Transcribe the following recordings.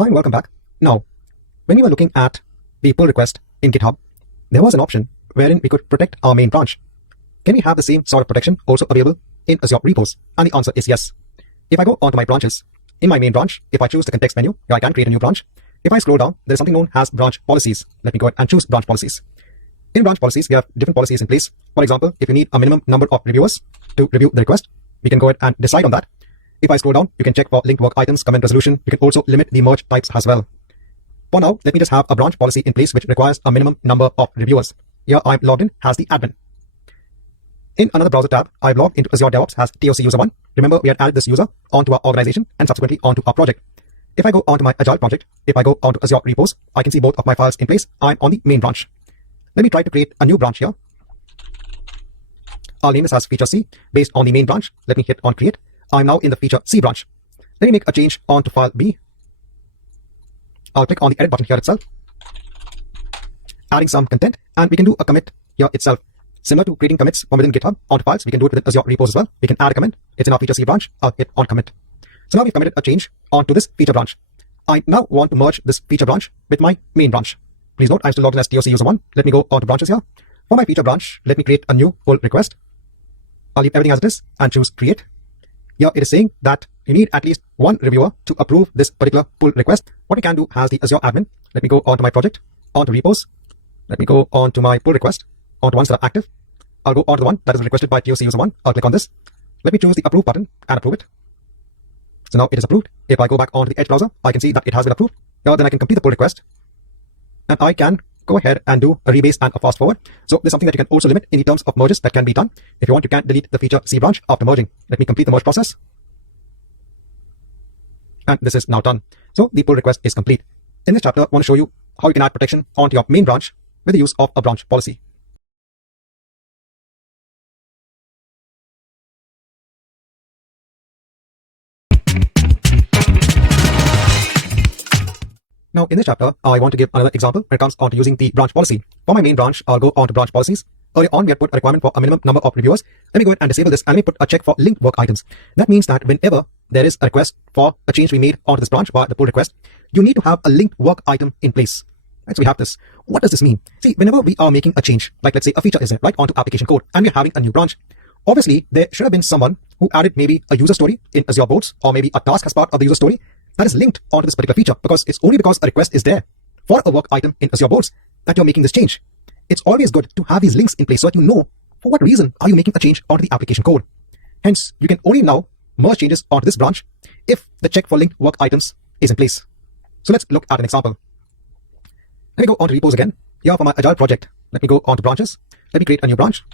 Hi and welcome back. Now, when we were looking at the pull request in GitHub, there was an option wherein we could protect our main branch. Can we have the same sort of protection also available in Azure repos? And the answer is yes. If I go onto my branches, in my main branch, if I choose the context menu, I can create a new branch. If I scroll down, there's something known as branch policies. Let me go ahead and choose branch policies. In branch policies, we have different policies in place. For example, if you need a minimum number of reviewers to review the request, we can go ahead and decide on that. If I scroll down, you can check for linked work items, comment resolution. You can also limit the merge types as well. For now, let me just have a branch policy in place which requires a minimum number of reviewers. Here I'm logged in as the admin. In another browser tab, I've logged into Azure DevOps as TOC user 1. Remember, we had added this user onto our organization and subsequently onto our project. If I go onto my Agile project, if I go onto Azure repos, I can see both of my files in place. I'm on the main branch. Let me try to create a new branch here. I'll name this as feature C based on the main branch. Let me hit on create. I'm now in the feature C branch. Let me make a change onto file B. I'll click on the edit button here itself, adding some content, and we can do a commit here itself. Similar to creating commits from within GitHub onto files, we can do it within Azure repos as well. We can add a comment. It's in our feature C branch. I'll hit on commit. So now we've committed a change onto this feature branch. I now want to merge this feature branch with my main branch. Please note, I'm still logged in as TOC user 1. Let me go onto branches here. For my feature branch, let me create a new pull request. I'll leave everything as it is and choose create. Here it is saying that you need at least one reviewer to approve this particular pull request. What we can do as the Azure admin, let me go onto my project, onto repos. Let me go onto my pull request, onto ones that are active. I'll go onto the one that is requested by TOC user 1. I'll click on this. Let me choose the approve button and approve it. So now it is approved. If I go back onto the Edge browser, I can see that it has been approved. Here then I can complete the pull request. And I can go ahead and do a rebase and a fast forward. So there's something that you can also limit in terms of merges that can be done. If you want, you can delete the feature C branch after merging. Let me complete the merge process. And this is now done. So the pull request is complete. In this chapter, I want to show you how you can add protection onto your main branch with the use of a branch policy. Now, in this chapter, I want to give another example when it comes on to using the branch policy. For my main branch, I'll go on to branch policies. Earlier on, we had put a requirement for a minimum number of reviewers. Let me go ahead and disable this and let me put a check for linked work items. That means that whenever there is a request for a change to be made onto this branch via the pull request, you need to have a linked work item in place. Right, so we have this. What does this mean? See, whenever we are making a change, like let's say a feature is there, right, onto application code, and we're having a new branch, obviously there should have been someone who added maybe a user story in Azure Boards, or maybe a task as part of the user story that is linked onto this particular feature, because it's only because a request is there for a work item in Azure Boards that you're making this change. It's always good to have these links in place so that you know for what reason are you making a change onto the application code. Hence, you can only now merge changes onto this branch if the check for linked work items is in place. So let's look at an example. Let me go onto repos again. Here for my Agile project, let me go onto branches. Let me create a new branch.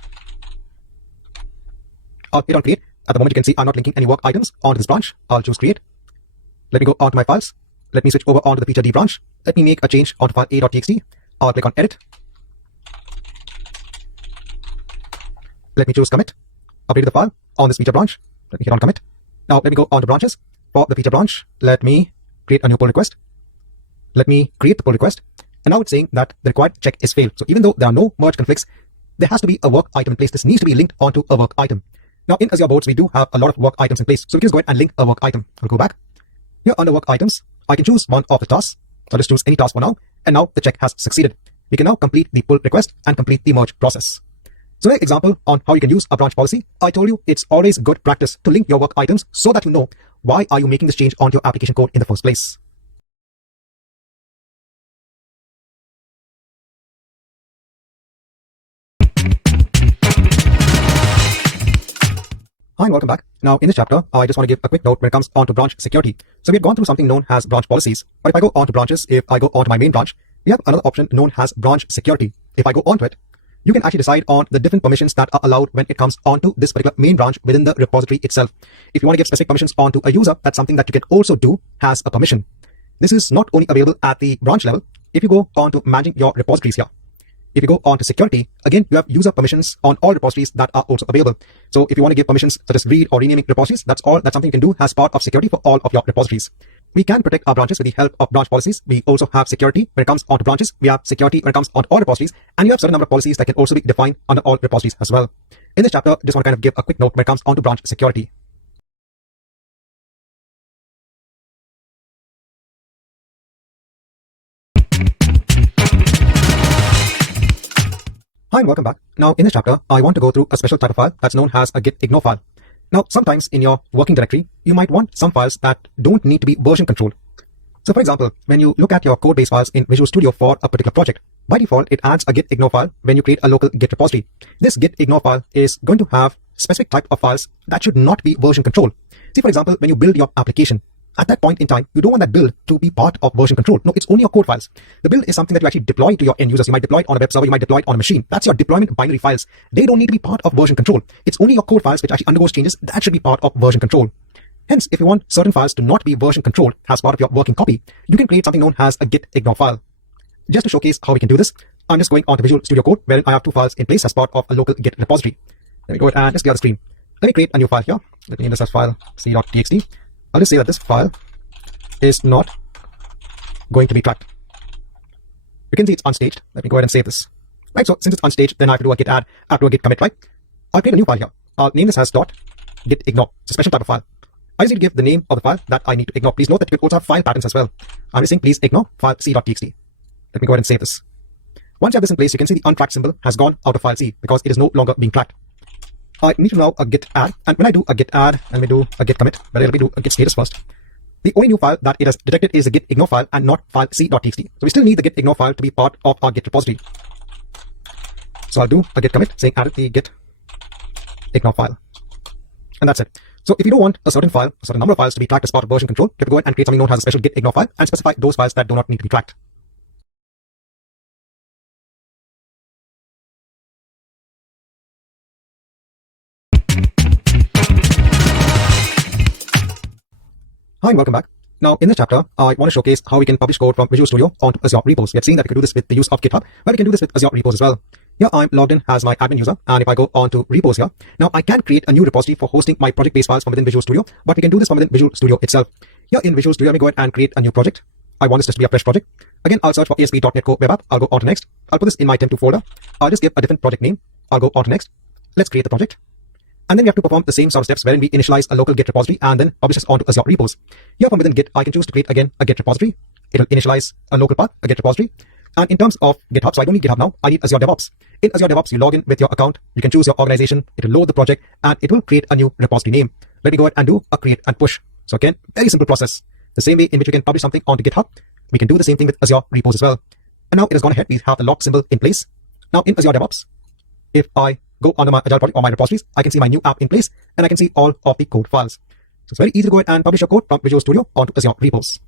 I'll hit on create. At the moment, you can see I'm not linking any work items onto this branch. I'll choose create. Let me go onto my files. Let me switch over onto the feature D branch. Let me make a change onto file a.txt. I'll click on edit. Let me choose commit. Update the file on this feature branch. Let me hit on commit. Now let me go on to branches. For the feature branch, let me create a new pull request. Let me create the pull request. And now it's saying that the required check is failed. So even though there are no merge conflicts, there has to be a work item in place. This needs to be linked onto a work item. Now in Azure Boards, we do have a lot of work items in place. So we can just go ahead and link a work item. I'll go back. Here under work items, I can choose one of the tasks. So let's choose any task for now. And now the check has succeeded. We can now complete the pull request and complete the merge process. So an example on how you can use a branch policy. I told you it's always good practice to link your work items so that you know why are you making this change onto your application code in the first place. Hi and welcome back. Now in this chapter, I just want to give a quick note when it comes on to branch security. So we've gone through something known as branch policies. But if I go on to branches, if I go on to my main branch, we have another option known as branch security. If I go onto it, you can actually decide on the different permissions that are allowed when it comes onto this particular main branch within the repository itself. If you want to give specific permissions onto a user, that's something that you can also do as a permission. This is not only available at the branch level. If you go on to managing your repositories here, if you go on to security, again, you have user permissions on all repositories that are also available. So if you want to give permissions such as read or renaming repositories, that's something you can do as part of security for all of your repositories. We can protect our branches with the help of branch policies. We also have security when it comes onto branches. We have security when it comes onto all repositories, and you have a certain number of policies that can also be defined under all repositories as well. In this chapter, just want to kind of give a quick note when it comes onto branch security. Hi and welcome back. Now in this chapter, I want to go through a special type of file that's known as a git ignore file. Now sometimes in your working directory, you might want some files that don't need to be version controlled. So for example, when you look at your code base files in Visual Studio for a particular project, by default, it adds a git ignore file when you create a local git repository. This git ignore file is going to have specific type of files that should not be version controlled. See, for example, when you build your application, at that point in time, you don't want that build to be part of version control. No, it's only your code files. The build is something that you actually deploy to your end users. You might deploy it on a web server, you might deploy it on a machine. That's your deployment binary files. They don't need to be part of version control. It's only your code files which actually undergoes changes that should be part of version control. Hence, if you want certain files to not be version controlled as part of your working copy, you can create something known as a git ignore file. Just to showcase how we can do this, I'm just going on to Visual Studio Code where I have two files in place as part of a local git repository. Let me go ahead and just clear the screen. Let me create a new file here. Let me name this as file c.txt. I'll just say that this file is not going to be tracked. You can see it's unstaged. Let me go ahead and save this. Right, so since it's unstaged, then I have to do a git add after a git commit, right? I'll create a new file here. I'll name this as .git ignore. It's a special type of file. I just need to give the name of the file that I need to ignore. Please note that you can also have file patterns as well. I'm just saying please ignore file c.txt. Let me go ahead and save this. Once you have this in place, you can see the untracked symbol has gone out of file C because it is no longer being tracked. I need to now a git add, and when I do a git add, let me do a git commit, but let me do a git status first. The only new file that it has detected is the git ignore file and not file c.txt. So we still need the git ignore file to be part of our git repository. So I'll do a git commit saying add the git ignore file. And that's it. So if you don't want a certain file, a certain number of files to be tracked as part of version control, you have to go ahead and create something known as a special git ignore file and specify those files that do not need to be tracked. Hi and welcome back. Now in this chapter, I want to showcase how we can publish code from Visual Studio onto Azure repos. We have seen that we could do this with the use of GitHub, but we can do this with Azure repos as well. Here I'm logged in as my admin user, and if I go on to repos here, now I can create a new repository for hosting my project-based files from within Visual Studio, but we can do this from within Visual Studio itself. Here in Visual Studio, let me go ahead and create a new project. I want this just to be a fresh project. Again, I'll search for ASP.NET Core Web App. I'll go on to next. I'll put this in my temp2 folder. I'll just give a different project name. I'll go on to next. Let's create the project. And then we have to perform the same sort of steps wherein we initialize a local Git repository and then publish this onto Azure repos. Here from within Git, I can choose to create again a Git repository. It'll initialize a local path, a Git repository. And in terms of GitHub, so I don't need GitHub now, I need Azure DevOps. In Azure DevOps, you log in with your account, you can choose your organization, it will load the project, and it will create a new repository name. Let me go ahead and do a create and push. So again, very simple process. The same way in which you can publish something onto GitHub, we can do the same thing with Azure repos as well. And now it has gone ahead, we have the lock symbol in place. Now in Azure DevOps, if I go onto my Agile project or my repositories, I can see my new app in place and I can see all of the code files. So it's very easy to go ahead and publish your code from Visual Studio onto Azure repos.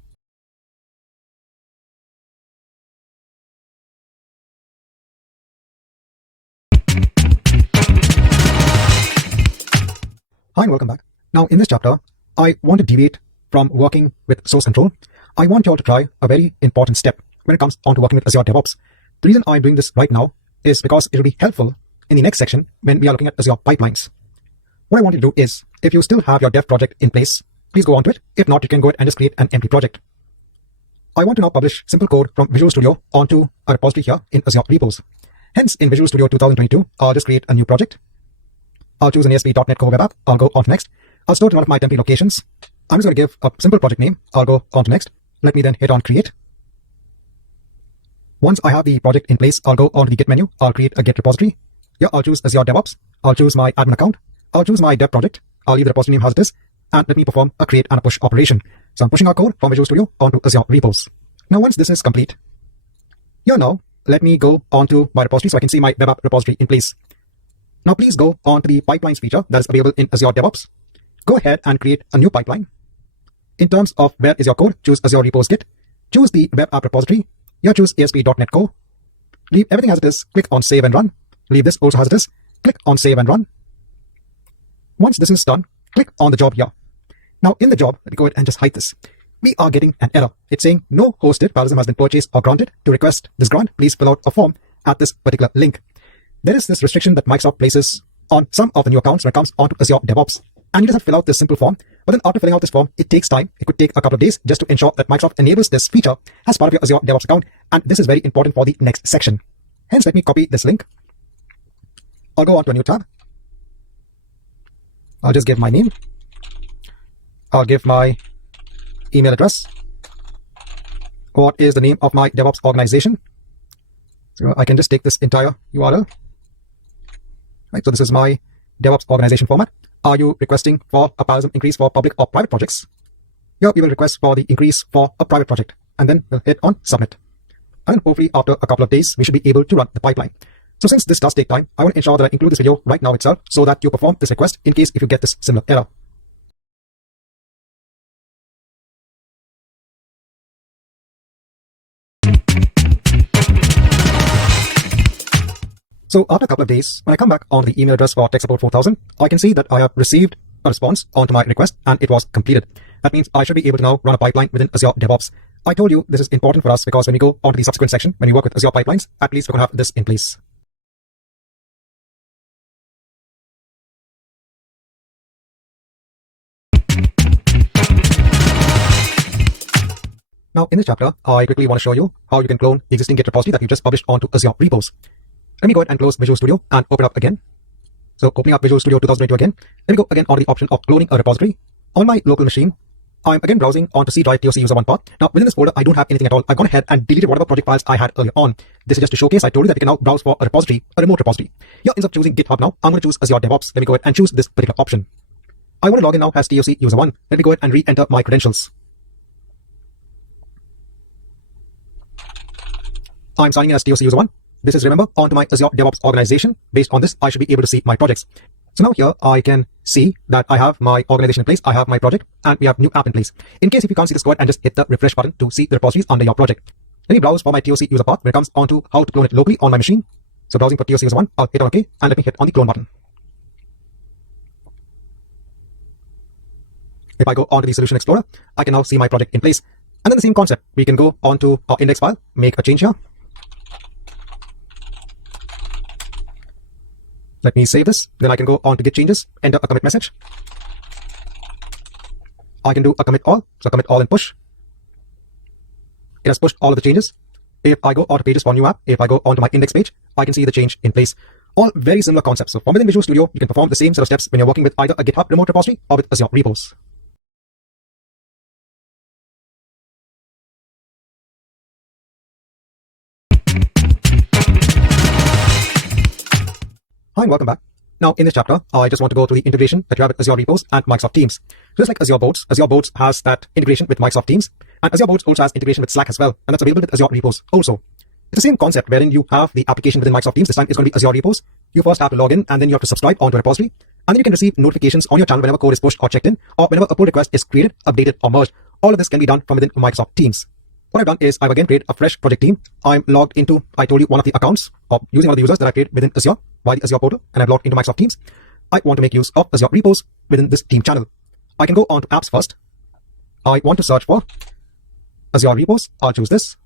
Hi and welcome back. Now in this chapter, I want to deviate from working with source control. I want you all to try a very important step when it comes on to working with Azure DevOps. The reason I'm doing this right now is because it will be helpful in the next section when we are looking at Azure pipelines. What I want you to do is, if you still have your dev project in place, please go on to it. If not, you can go ahead and just create an empty project. I want to now publish simple code from Visual Studio onto a repository here in Azure repos. Hence, in Visual Studio 2022, I'll just create a new project. I'll choose an ASP.NET Core Web App. I'll go on to next. I'll store it in one of my template locations. I'm just going to give a simple project name. I'll go on to next. Let me then hit on create. Once I have the project in place, I'll go on to the Git menu. I'll create a Git repository. Here, I'll choose Azure DevOps. I'll choose my admin account. I'll choose my dev project. I'll leave the repository name as it is. And let me perform a create and a push operation. So I'm pushing our code from Visual Studio onto Azure repos. Now, once this is complete, here now, let me go onto my repository so I can see my web app repository in place. Now, please go on to the pipelines feature that is available in Azure DevOps. Go ahead and create a new pipeline. In terms of where is your code, choose Azure repos Git. Choose the web app repository. Here, choose ASP.NET Core. Leave everything as it is. Click on save and run. Leave this also as it is. Click on save and run. Once this is done, click on the job here. Now in the job, let me go ahead and just hide this. We are getting an error. It's saying no hosted parallelism has been purchased or granted. To request this grant, please fill out a form at this particular link. There is this restriction that Microsoft places on some of the new accounts when it comes onto Azure DevOps. And you just have to fill out this simple form. But then after filling out this form, it takes time. It could take a couple of days just to ensure that Microsoft enables this feature as part of your Azure DevOps account. And this is very important for the next section. Hence, let me copy this link. I'll go on to a new tab. I'll just give my name. I'll give my email address. What is the name of my DevOps organization? So I can just take this entire URL Right, so this is my DevOps organization format. Are you requesting for a parallelism increase for public or private projects? Here we will request for the increase for a private project, and then we'll hit on submit. And hopefully after a couple of days, we should be able to run the pipeline. So since this does take time, I want to ensure that I include this video right now itself so that you perform this request in case if you get this similar error. So after a couple of days, when I come back on the email address for Tech Support 4000, I can see that I have received a response onto my request and it was completed. That means I should be able to now run a pipeline within Azure DevOps. I told you this is important for us because when we go on to the subsequent section, when we work with Azure pipelines, at least we're going to have this in place. Now in this chapter, I quickly want to show you how you can clone the existing Git repository that you just published onto Azure repos. Let me go ahead and close Visual Studio and open it up again. So opening up Visual Studio 2022 again, let me go again on the option of cloning a repository. On my local machine, I'm again browsing onto C drive TOC user 1 path. Now within this folder, I don't have anything at all. I've gone ahead and deleted whatever project files I had earlier on. This is just to showcase. I told you that we can now browse for a repository, a remote repository. Here, instead of choosing GitHub now, I'm going to choose Azure DevOps. Let me go ahead and choose this particular option. I want to log in now as TOC user 1. Let me go ahead and re-enter my credentials. I'm signing in as TOC user 1. This is, remember, onto my Azure DevOps organization. Based on this, I should be able to see my projects. So now here I can see that I have my organization in place, I have my project, and we have new app in place. In case if you can't see this, go ahead and just hit the refresh button to see the repositories under your project. Let me browse for my TOC user path when it comes onto how to clone it locally on my machine. So browsing for TOC user 1, I'll hit on OK, and let me hit on the clone button. If I go onto the Solution Explorer, I can now see my project in place. And then the same concept, we can go onto our index file, make a change here. Let me save this. Then I can go on to Git changes, enter a commit message. I can do a commit all. So commit all and push. It has pushed all of the changes. If I go onto pages for new app, if I go onto my index page, I can see the change in place. All very similar concepts. So from within Visual Studio, you can perform the same set of steps when you're working with either a GitHub remote repository or with Azure repos. Hi and welcome back. Now in this chapter, I just want to go through the integration that you have with Azure repos and Microsoft Teams. Just like Azure Boats has that integration with Microsoft Teams, and Azure Boats also has integration with Slack as well, and that's available with Azure repos also. It's the same concept wherein you have the application within Microsoft Teams. This time it's going to be Azure repos. You first have to log in and then you have to subscribe onto a repository, and then you can receive notifications on your channel whenever code is pushed or checked in, or whenever a pull request is created, updated, or merged. All of this can be done from within Microsoft Teams. What I've done is I've again created a fresh project team. I'm logged into, I told you, one of the accounts of using one of the users that I created within Azure via the Azure portal, and I've logged into Microsoft Teams. I want to make use of Azure repos within this team channel. I can go on to apps first. I want to search for Azure repos. I'll choose this.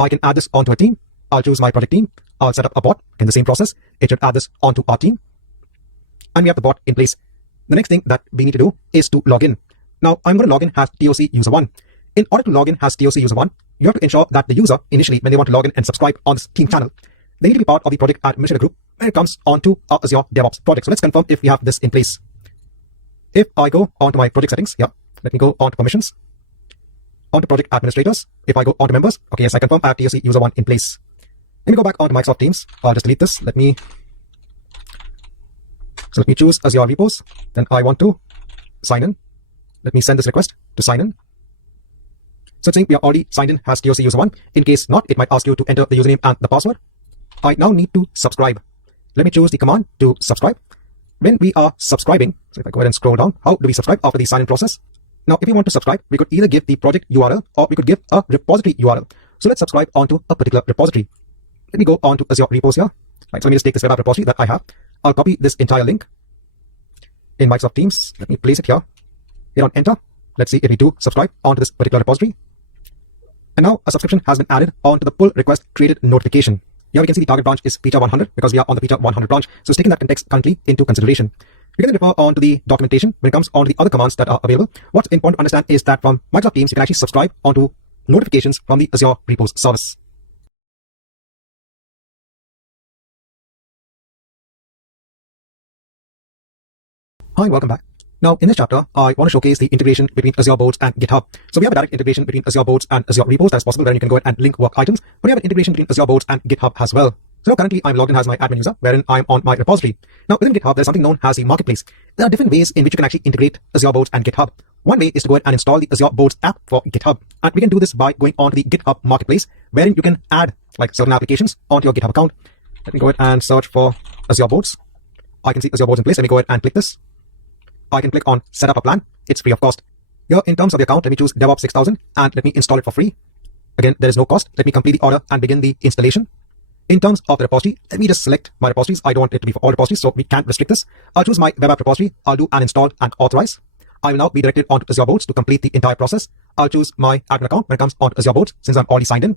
I can add this onto a team. I'll choose my project team. I'll set up a bot in the same process. It should add this onto our team. And we have the bot in place. The next thing that we need to do is to log in. Now I'm going to log in as TOC user 1. In order to log in as TOC user 1, you have to ensure that the user, initially, when they want to log in and subscribe on this team channel, they need to be part of the project administrator group when it comes onto our Azure DevOps project. So let's confirm if we have this in place. If I go onto my project settings, let me go onto permissions, onto project administrators. If I go onto members, okay, yes, I confirm I have TOC user 1 in place. Let me go back onto Microsoft Teams. I'll just delete this. Let me choose Azure repos. Then I want to sign in. Let me send this request to sign in. So it's saying we are already signed in as TOC user 1. In case not, it might ask you to enter the username and the password. I now need to subscribe. Let me choose the command to subscribe. When we are subscribing, so if I go ahead and scroll down, how do we subscribe after the sign-in process? Now, if we want to subscribe, we could either give the project URL or we could give a repository URL. So let's subscribe onto a particular repository. Let me go on to Azure repos here. Right, so let me just take this web app repository that I have. I'll copy this entire link in Microsoft Teams. Let me place it here. Hit on enter. Let's see if we do subscribe onto this particular repository. And now a subscription has been added onto the pull request created notification. Here we can see the target branch is feature 100 because we are on the feature 100 branch. So it's taking that context currently into consideration. You can refer on to the documentation when it comes on to the other commands that are available. What's important to understand is that from Microsoft Teams, you can actually subscribe onto notifications from the Azure repos service. Hi, welcome back. Now, in this chapter, I want to showcase the integration between Azure Boats and GitHub. So we have a direct integration between Azure Boats and Azure repos that's possible, where you can go ahead and link work items, but we have an integration between Azure Boats and GitHub as well. So now currently I'm logged in as my admin user, wherein I'm on my repository. Now within GitHub, there's something known as the marketplace. There are different ways in which you can actually integrate Azure Boards and GitHub. One way is to go ahead and install the Azure Boards app for GitHub. And we can do this by going on to the GitHub marketplace, wherein you can add like certain applications onto your GitHub account. Let me go ahead and search for Azure Boards. I can see Azure Boards in place. Let me go ahead and click this. I can click on set up a plan. It's free of cost. Here in terms of the account, let me choose DevOps 6000 and let me install it for free. Again, there is no cost. Let me complete the order and begin the installation. In terms of the repository, let me just select my repositories. I don't want it to be for all repositories, so we can't restrict this. I'll choose my web app repository. I'll do uninstall and authorize. I will now be directed onto Azure Boards to complete the entire process. I'll choose my admin account when it comes onto Azure Boards since I'm already signed in.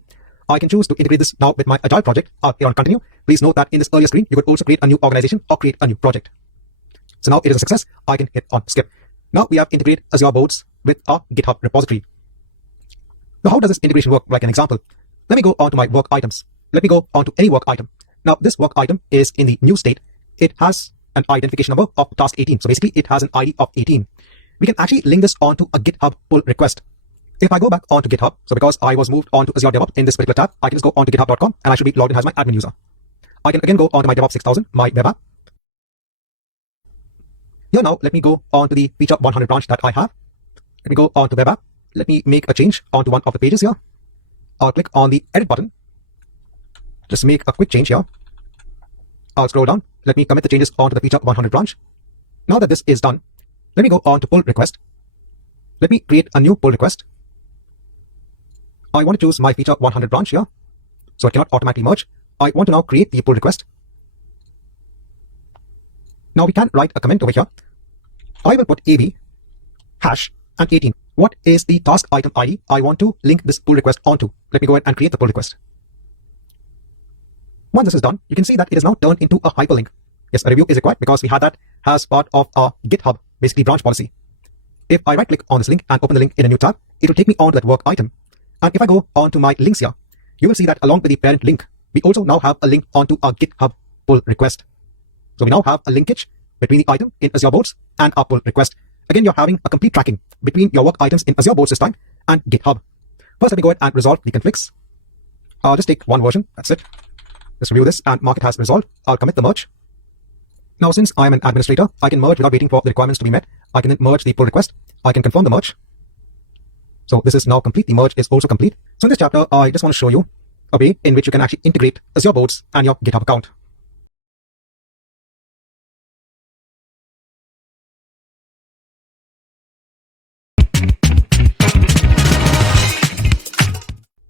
I can choose to integrate this now with my Agile project. Here on continue. Please note that in this earlier screen, you could also create a new organization or create a new project. So now it is a success. I can hit on skip. Now we have integrated Azure Boards with our GitHub repository. Now how does this integration work? Like an example. Let me go on to my work items. Let me go on to any work item. Now this work item is in the new state. It has an identification number of task 18. So basically it has an ID of 18. We can actually link this onto a GitHub pull request. If I go back onto GitHub, so because I was moved onto Azure DevOps in this particular tab, I can just go onto github.com and I should be logged in as my admin user. I can again go onto my DevOps 6000, my web app. Here now, let me go on to the feature 100 branch that I have. Let me go on to web app. Let me make a change onto one of the pages here. I'll click on the edit button. Just make a quick change here. I'll scroll down. Let me commit the changes onto the feature 100 branch. Now that this is done, let me go on to pull request. Let me create a new pull request. I want to choose my feature 100 branch here, so it cannot automatically merge. I want to now create the pull request. Now we can write a comment over here. I will put AB hash and 18. What is the task item ID I want to link this pull request onto? Let me go ahead and create the pull request. Once this is done, you can see that it is now turned into a hyperlink. Yes, a review is required because we had that as part of our GitHub, basically branch policy. If I right click on this link and open the link in a new tab, it will take me on to that work item. And if I go on to my links here, you will see that along with the parent link, we also now have a link onto our GitHub pull request. So we now have a linkage between the item in Azure Boards and our pull request. Again, you're having a complete tracking between your work items in Azure Boards this time and GitHub. First, let me go ahead and resolve the conflicts. I'll just take one version. That's it. Let's review this and mark it as resolved. I'll commit the merge. Now, since I'm an administrator, I can merge without waiting for the requirements to be met. I can then merge the pull request. I can confirm the merge. So this is now complete. The merge is also complete. So in this chapter, I just want to show you a way in which you can actually integrate Azure Boards and your GitHub account.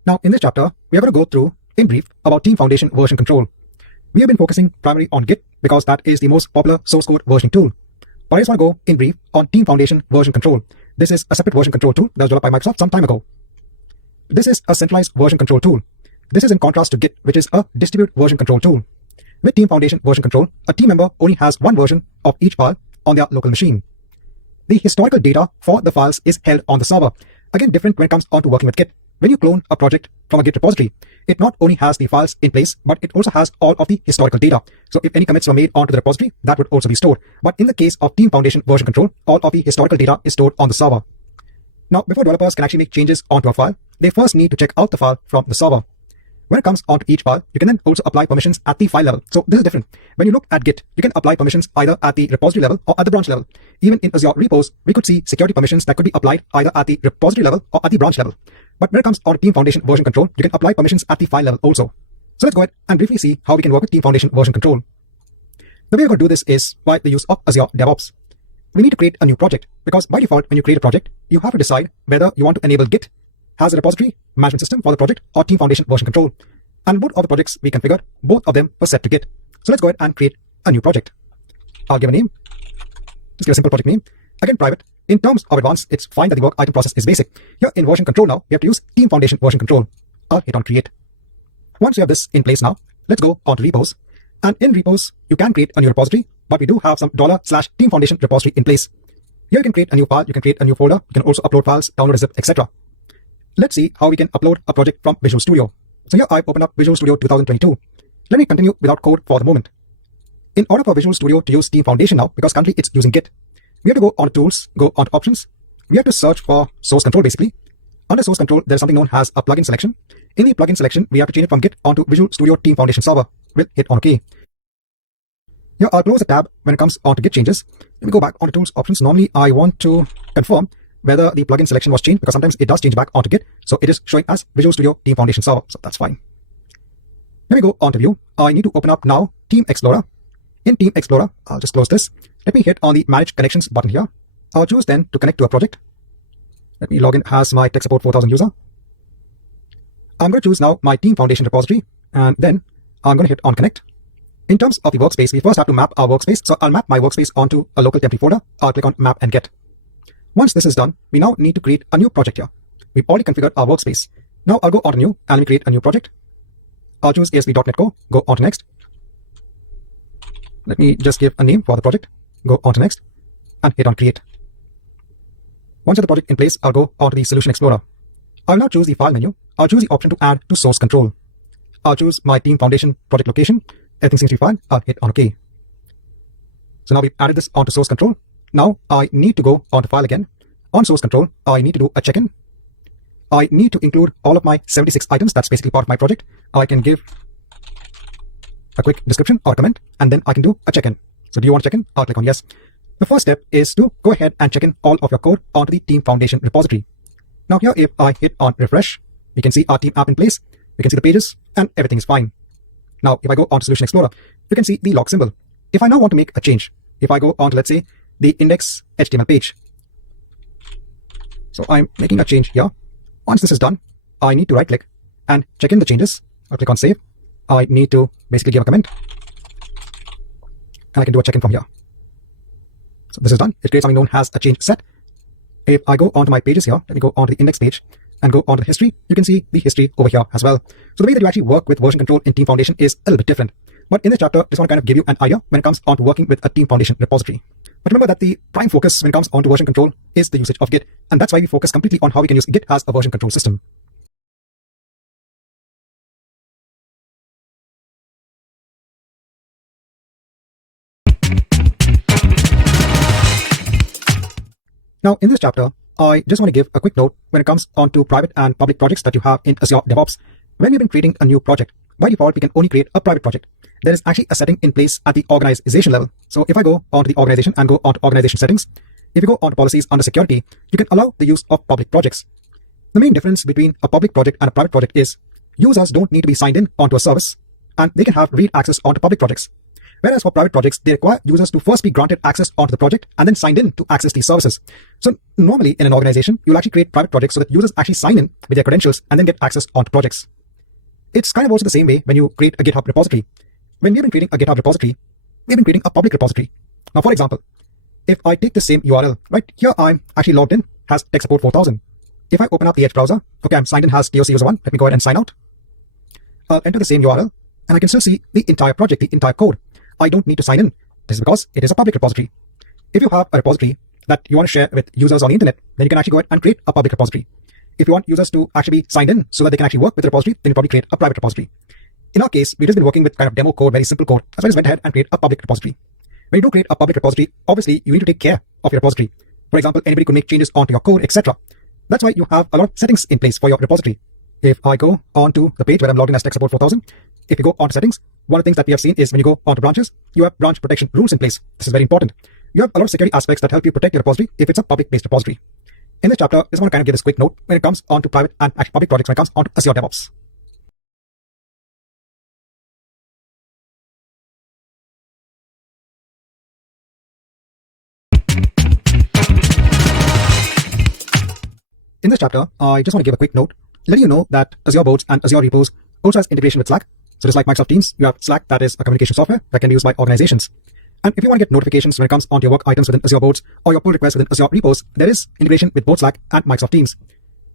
Now, in this chapter, we are going to go through, in brief, about Team Foundation version control. We have been focusing primarily on Git because that is the most popular source code versioning tool. But I just want to go, in brief, on Team Foundation version control. This is a separate version control tool that was developed by Microsoft some time ago. This is a centralized version control tool. This is in contrast to Git, which is a distributed version control tool. With Team Foundation version control, a team member only has one version of each file on their local machine. The historical data for the files is held on the server. Again, different when it comes on to working with Git. When you clone a project from a Git repository, it not only has the files in place, but it also has all of the historical data. So if any commits were made onto the repository, that would also be stored. But in the case of Team Foundation version control, all of the historical data is stored on the server. Now, before developers can actually make changes onto a file, they first need to check out the file from the server. When it comes onto each file, you can then also apply permissions at the file level. So this is different. When you look at Git, you can apply permissions either at the repository level or at the branch level. Even in Azure repos, we could see security permissions that could be applied either at the repository level or at the branch level. But when it comes on Team Foundation version control, you can apply permissions at the file level also. So let's go ahead and briefly see how we can work with Team Foundation version control. The way we're going to do this is by the use of Azure DevOps. We need to create a new project because by default, when you create a project, you have to decide whether you want to enable Git as a repository management system for the project or Team Foundation version control. And both of the projects we configured, both of them were set to Git. So let's go ahead and create a new project. I'll give a name. Just give a simple project name. Again, private. In terms of advanced, it's fine that the work item process is basic. Here in version control now, we have to use Team Foundation version control. I'll hit on create. Once we have this in place now, let's go on to repos. And in repos, you can create a new repository, but we do have some $/Team Foundation repository in place. Here you can create a new file, you can create a new folder, you can also upload files, download a zip, etc. Let's see how we can upload a project from Visual Studio. So here I've opened up Visual Studio 2022. Let me continue without code for the moment. In order for Visual Studio to use Team Foundation now, because currently it's using Git, we have to go on to Tools, go on to Options. We have to search for Source Control basically. Under Source Control, there's something known as a plugin selection. In the plugin selection, we have to change it from Git onto Visual Studio Team Foundation Server. we'll hit on OK. Here I'll close the tab when it comes on to Git changes. Let me go back on to Tools options. Normally I want to confirm whether the plugin selection was changed, because sometimes it does change back onto Git. So it is showing as Visual Studio Team Foundation Server. So that's fine. Let me go on to View. I need to open up now Team Explorer. In Team Explorer, I'll just close this. Let me hit on the Manage Connections button here. I'll choose then to connect to a project. Let me log in as my Tech Support 4000 user. I'm going to choose now my Team Foundation repository, and then I'm going to hit on Connect. In terms of the workspace, we first have to map our workspace. So I'll map my workspace onto a local template folder. I'll click on Map and Get. Once this is done, we now need to create a new project here. We've already configured our workspace. Now I'll go on to New and let me create a new project. I'll choose ASP.NET Core, go on to Next. Let me just give a name for the project, go on to Next, and hit on Create. Once you have the project in place, I'll go on to the Solution Explorer. I'll now choose the File menu. I'll choose the option to add to source control. I'll choose my Team Foundation project location. Everything seems to be fine. I'll hit on OK. So now we've added this onto source control. Now I need to go onto File again. On source control, I need to do a check-in. I need to include all of my 76 items. That's basically part of my project. I can give a quick description or comment, and then I can do a check-in. So do you want to check in? I'll click on yes. The first step is to go ahead and check in all of your code onto the Team Foundation repository. Now here, if I hit on refresh, we can see our team app in place. We can see the pages and everything is fine. Now, if I go on to Solution Explorer, you can see the log symbol. If I now want to make a change, if I go on to, let's say, the index HTML page. So I'm making a change here. Once this is done, I need to right click and check in the changes. I'll click on save. I need to basically give a comment. And I can do a check-in from here. So this is done. It creates something known as a change set. If I go onto my pages here, let me go onto the index page and go onto the history, you can see the history over here as well. So the way that you actually work with version control in Team Foundation is a little bit different. But in this chapter, I just want to kind of give you an idea when it comes on to working with a Team Foundation repository. But remember that the prime focus when it comes on to version control is the usage of Git. And that's why we focus completely on how we can use Git as a version control system. Now, in this chapter, I just want to give a quick note when it comes on to private and public projects that you have in Azure DevOps. When we've been creating a new project, by default, we can only create a private project. There is actually a setting in place at the organization level. So if I go onto the organization and go onto organization settings, if you go onto policies under security, you can allow the use of public projects. The main difference between a public project and a private project is users don't need to be signed in onto a service, and they can have read access onto public projects. Whereas for private projects, they require users to first be granted access onto the project and then signed in to access these services. So normally in an organization, you'll actually create private projects so that users actually sign in with their credentials and then get access onto projects. It's kind of also the same way when you create a GitHub repository. When we've been creating a GitHub repository, we've been creating a public repository. Now, for example, if I take the same URL, right here, I'm actually logged in as Tech Support 4000. If I open up the Edge browser, okay, I'm signed in as TOC01. Let me go ahead and sign out. I'll enter the same URL and I can still see the entire project, the entire code. I don't need to sign in. This is because it is a public repository. If you have a repository that you want to share with users on the internet, then you can actually go ahead and create a public repository. If you want users to actually be signed in so that they can actually work with the repository, then you probably create a private repository. In our case, we've just been working with kind of demo code, very simple code. So I just went ahead and create a public repository. When you do create a public repository, obviously you need to take care of your repository. For example, anybody could make changes onto your code, etc. That's why you have a lot of settings in place for your repository. If I go onto the page where I'm logged in as Tech Support 4000, if you go onto settings, one of the things that we have seen is when you go onto branches, you have branch protection rules in place. This is very important. You have a lot of security aspects that help you protect your repository if it's a public-based repository. In this chapter, I just want to kind of give this quick note when it comes onto private and actually public projects when it comes onto Azure DevOps. In this chapter, I just want to give a quick note, letting you know that Azure Boards and Azure Repos also has integration with Slack. So just like Microsoft Teams, you have Slack, that is a communication software that can be used by organizations. And if you want to get notifications when it comes onto your work items within Azure Boards or your pull requests within Azure Repos, there is integration with both Slack and Microsoft Teams.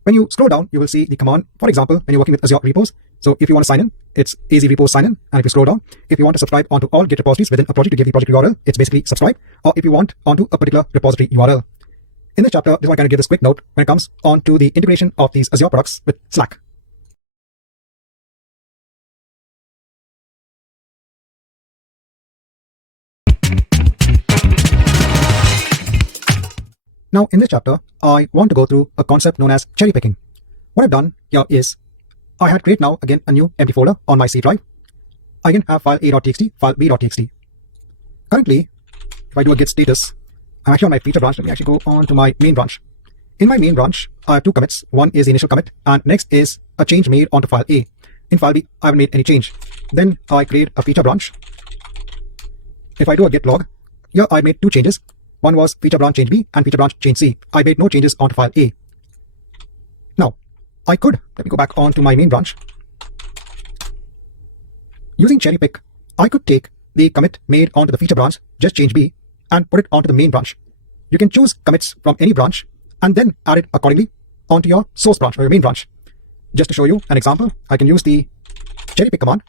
When you scroll down, you will see the command, for example, when you're working with Azure Repos. So if you want to sign in, it's AZ Repos sign in. And if you scroll down, if you want to subscribe onto all Git repositories within a project to give the project URL, it's basically subscribe. Or if you want onto a particular repository URL. In this chapter, I just want to kind of give this quick note when it comes on to the integration of these Azure products with Slack. Now, in this chapter, I want to go through a concept known as cherry picking. What I've done here is I had created now again a new empty folder on my C drive. I again have file a.txt, file b.txt. Currently, if I do a git status, I'm actually on my feature branch. Let me actually go on to my main branch. In my main branch, I have two commits. One is the initial commit, and next is a change made onto file A. In file B, I haven't made any change. Then I create a feature branch. If I do a git log, here I made two changes. One was feature branch change B and feature branch change C. I made no changes onto file A. Now, let me go back on to my main branch. Using cherry pick, I could take the commit made onto the feature branch, just change B, and put it onto the main branch. You can choose commits from any branch and then add it accordingly onto your source branch or your main branch. Just to show you an example, I can use the cherry pick command.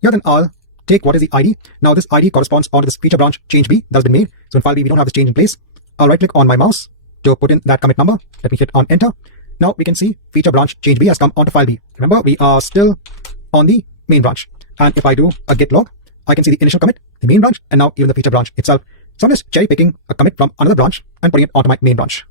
Here then I'll take what is the ID. Now this ID corresponds onto this feature branch change B that's been made. So in file B, we don't have this change in place. I'll right click on my mouse to put in that commit number. Let me hit on enter. Now we can see feature branch change B has come onto file B. Remember, we are still on the main branch. And if I do a git log, I can see the initial commit, the main branch, and now even the feature branch itself. So I'm just cherry picking a commit from another branch and putting it onto my main branch.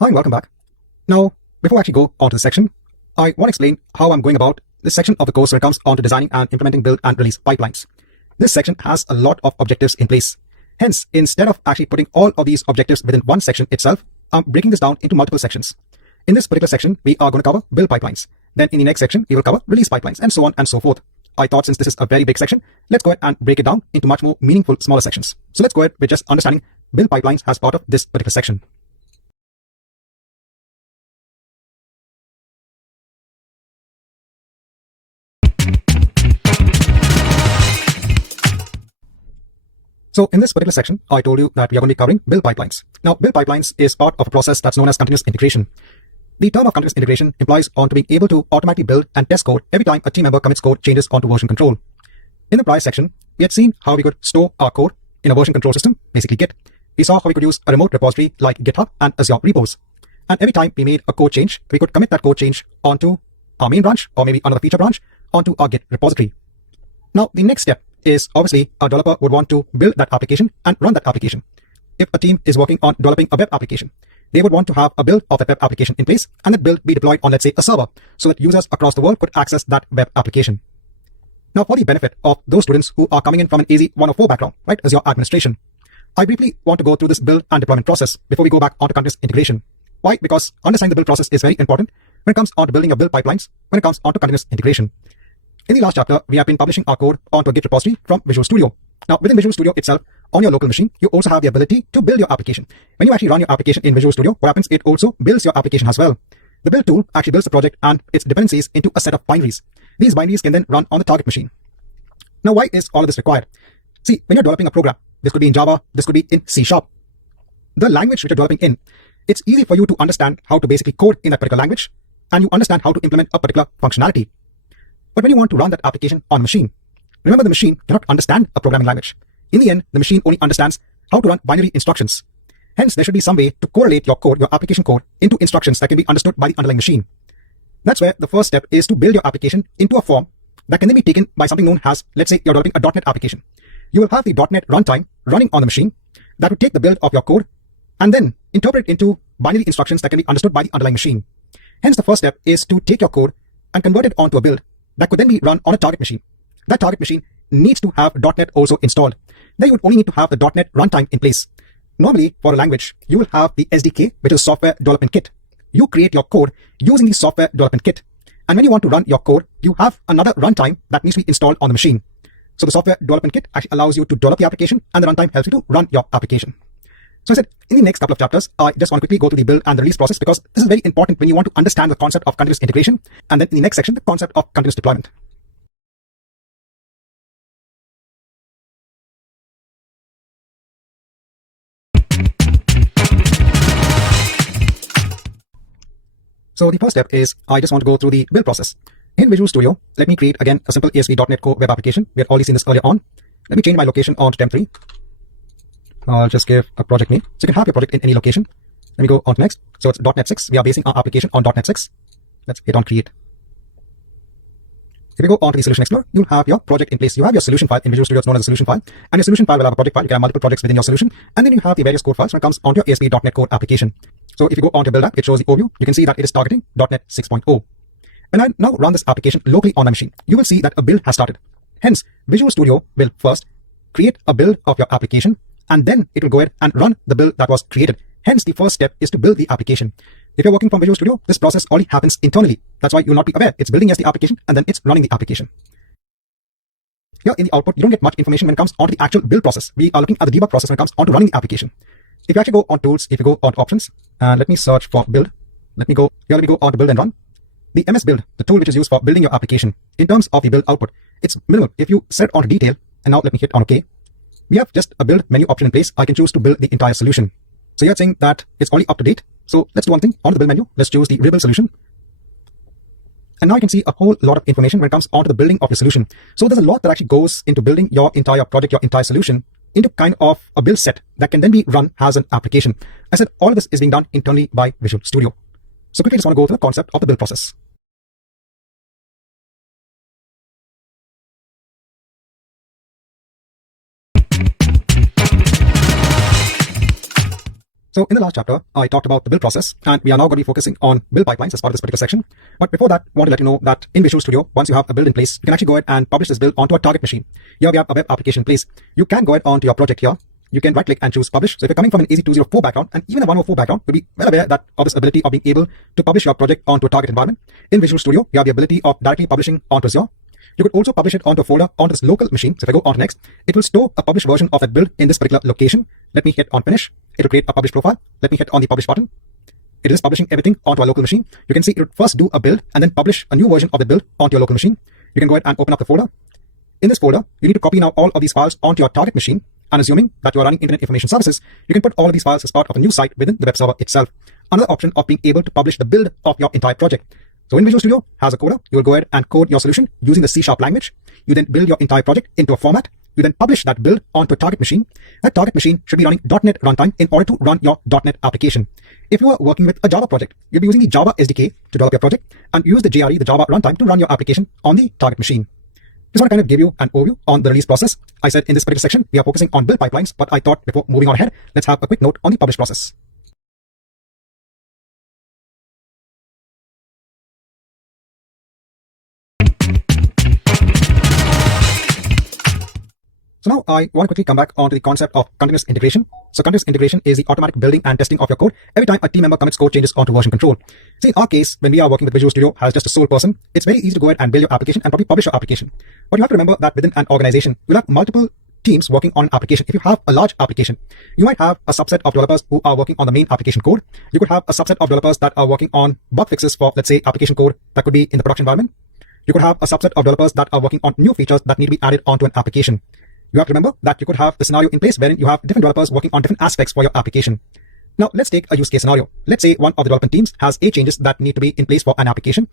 Hi and welcome back. Now, before I actually go on to the section, I want to explain how I'm going about this section of the course when it comes on to designing and implementing build and release pipelines. This section has a lot of objectives in place. Hence, instead of actually putting all of these objectives within one section itself, I'm breaking this down into multiple sections. In this particular section, we are going to cover build pipelines. Then in the next section, we will cover release pipelines and so on and so forth. I thought since this is a very big section, let's go ahead and break it down into much more meaningful, smaller sections. So let's go ahead with just understanding build pipelines as part of this particular section. So in this particular section, I told you that we are going to be covering build pipelines. Now, build pipelines is part of a process that's known as continuous integration. The term of continuous integration implies on to being able to automatically build and test code every time a team member commits code changes onto version control. In the prior section, we had seen how we could store our code in a version control system, basically Git. We saw how we could use a remote repository like GitHub and Azure repos. And every time we made a code change, we could commit that code change onto our main branch or maybe another feature branch onto our Git repository. Now, the next step is obviously a developer would want to build that application and run that application. If a team is working on developing a web application, they would want to have a build of that web application in place and that build be deployed on, let's say, a server so that users across the world could access that web application. Now, for the benefit of those students who are coming in from an AZ 104 background, right, as your administration, I briefly want to go through this build and deployment process before we go back onto continuous integration. Why? Because understanding the build process is very important when it comes on to building your build pipelines, when it comes on to continuous integration. In the last chapter, we have been publishing our code onto a Git repository from Visual Studio. Now, within Visual Studio itself, on your local machine, you also have the ability to build your application. When you actually run your application in Visual Studio, what happens? It also builds your application as well. The build tool actually builds the project and its dependencies into a set of binaries. These binaries can then run on the target machine. Now, why is all of this required? See, when you're developing a program, this could be in Java, this could be in C#. The language which you're developing in, it's easy for you to understand how to basically code in that particular language, and you understand how to implement a particular functionality. But when you want to run that application on machine, remember the machine cannot understand a programming language. In the end, the machine only understands how to run binary instructions. Hence, there should be some way to correlate your code, your application code, into instructions that can be understood by the underlying machine. That's where the first step is to build your application into a form that can then be taken by something known as, let's say you're developing a .NET application. You will have the .NET runtime running on the machine that will take the build of your code and then interpret it into binary instructions that can be understood by the underlying machine. Hence, the first step is to take your code and convert it onto a build that could then be run on a target machine. That target machine needs to have .NET also installed. Then you would only need to have the .NET runtime in place. Normally, for a language, you will have the SDK, which is Software Development Kit. You create your code using the Software Development Kit. And when you want to run your code, you have another runtime that needs to be installed on the machine. So the Software Development Kit actually allows you to develop the application, and the runtime helps you to run your application. So I said, in the next couple of chapters, I just want to quickly go through the build and the release process because this is very important when you want to understand the concept of continuous integration, and then in the next section, the concept of continuous deployment. So the first step is I just want to go through the build process. In Visual Studio, let me create again a simple ASP.NET Core web application. We had already seen this earlier on. Let me change my location on to temp3. I'll just give a project name. So you can have your project in any location. Let me go on to next. So it's .NET 6. We are basing our application on .NET 6. Let's hit on create. If you go on to the Solution Explorer, you'll have your project in place. You have your solution file in Visual Studio. It's known as a solution file. And your solution file will have a project file. You can have multiple projects within your solution. And then you have the various code files when it comes onto your ASP.NET Core application. So if you go on to build app, it shows the overview. You can see that it is targeting .NET 6.0. When I now run this application locally on my machine, you will see that a build has started. Hence, Visual Studio will first create a build of your application, and then it will go ahead and run the build that was created. Hence, the first step is to build the application. If you're working from Visual Studio, this process already happens internally. That's why you'll not be aware. It's building as the application, and then it's running the application. Here in the output, you don't get much information when it comes onto the actual build process. We are looking at the debug process when it comes onto running the application. If you actually go on tools, if you go on to options, and let me search for build. Let me go on to build and run. The MS Build, the tool which is used for building your application, in terms of the build output, it's minimal. If you set on to detail, and now let me hit on OK, we have just a build menu option in place. I can choose to build the entire solution. So you're saying that it's already up to date. So let's do one thing on the build menu. Let's choose the rebuild solution. And now you can see a whole lot of information when it comes onto the building of your solution. So there's a lot that actually goes into building your entire project, your entire solution, into kind of a build set that can then be run as an application. I said all of this is being done internally by Visual Studio. So quickly just want to go to the concept of the build process. So in the last chapter, I talked about the build process, and we are now going to be focusing on build pipelines as part of this particular section. But before that, I want to let you know that in Visual Studio, once you have a build in place, you can actually go ahead and publish this build onto a target machine. Here we have a web application in place. You can go ahead onto your project here. You can right click and choose publish. So if you're coming from an AZ204 background and even a 104 background, you'll be well aware that of this ability of being able to publish your project onto a target environment. In Visual Studio, you have the ability of directly publishing onto Azure. You could also publish it onto a folder onto this local machine. So if I go on to next, it will store a published version of that build in this particular location. Let me hit on finish. It will create a publish profile. Let me hit on the publish button. It is publishing everything onto our local machine. You can see it would first do a build and then publish a new version of the build onto your local machine. You can go ahead and open up the folder. In this folder, you need to copy now all of these files onto your target machine. And assuming that you are running Internet Information Services, you can put all of these files as part of a new site within the web server itself. Another option of being able to publish the build of your entire project. So in Visual Studio, as a coder, you will go ahead and code your solution using the C# language. You then build your entire project into a format. You then publish that build onto a target machine. That target machine should be running .NET runtime in order to run your .NET application. If you are working with a Java project, you'll be using the Java SDK to develop your project and use the JRE, the Java runtime, to run your application on the target machine. Just want to kind of give you an overview on the release process. I said in this particular section, we are focusing on build pipelines, but I thought before moving on ahead, let's have a quick note on the publish process. So now I want to quickly come back onto the concept of continuous integration. So continuous integration is the automatic building and testing of your code every time a team member commits code changes onto version control. See, in our case, when we are working with Visual Studio as just a sole person, it's very easy to go ahead and build your application and probably publish your application. But you have to remember that within an organization, you'll have multiple teams working on an application. If you have a large application, you might have a subset of developers who are working on the main application code. You could have a subset of developers that are working on bug fixes for, let's say, application code that could be in the production environment. You could have a subset of developers that are working on new features that need to be added onto an application. You have to remember that you could have the scenario in place wherein you have different developers working on different aspects for your application. Now, let's take a use case scenario. Let's say one of the development teams has 8 changes that need to be in place for an application,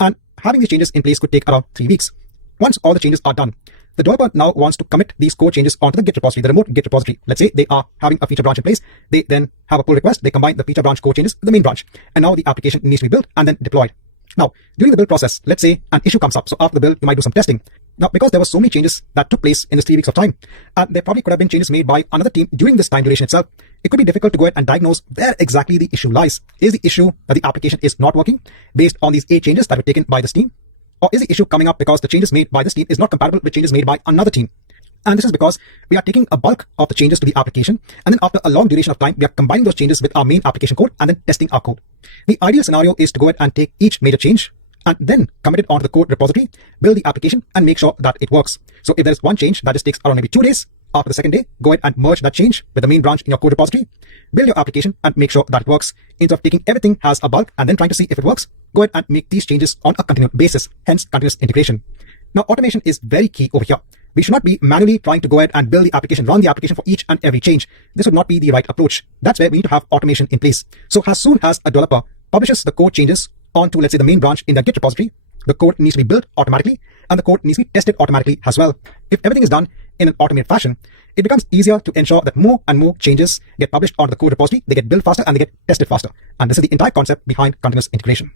and having these changes in place could take around 3 weeks. Once all the changes are done, the developer now wants to commit these code changes onto the Git repository, the remote Git repository. Let's say they are having a feature branch in place. They then have a pull request. They combine the feature branch code changes with the main branch, and now the application needs to be built and then deployed. Now, during the build process, let's say an issue comes up. So after the build, you might do some testing. Now, because there were so many changes that took place in this 3 weeks of time, and there probably could have been changes made by another team during this time duration itself, it could be difficult to go ahead and diagnose where exactly the issue lies. Is the issue that the application is not working based on these 8 changes that were taken by this team? Or is the issue coming up because the changes made by this team is not compatible with changes made by another team? And this is because we are taking a bulk of the changes to the application, and then after a long duration of time, we are combining those changes with our main application code and then testing our code. The ideal scenario is to go ahead and take each major change and then commit it onto the code repository, build the application, and make sure that it works. So if there's one change that just takes around maybe 2 days, after the second day, go ahead and merge that change with the main branch in your code repository, build your application, and make sure that it works. Instead of taking everything as a bulk and then trying to see if it works, go ahead and make these changes on a continuous basis, hence continuous integration. Now, automation is very key over here. We should not be manually trying to go ahead and build the application, run the application for each and every change. This would not be the right approach. That's where we need to have automation in place. So as soon as a developer publishes the code changes onto, let's say, the main branch in their Git repository, the code needs to be built automatically and the code needs to be tested automatically as well. If everything is done, in an automated fashion, it becomes easier to ensure that more and more changes get published onto the code repository, they get built faster, and they get tested faster. And this is the entire concept behind continuous integration.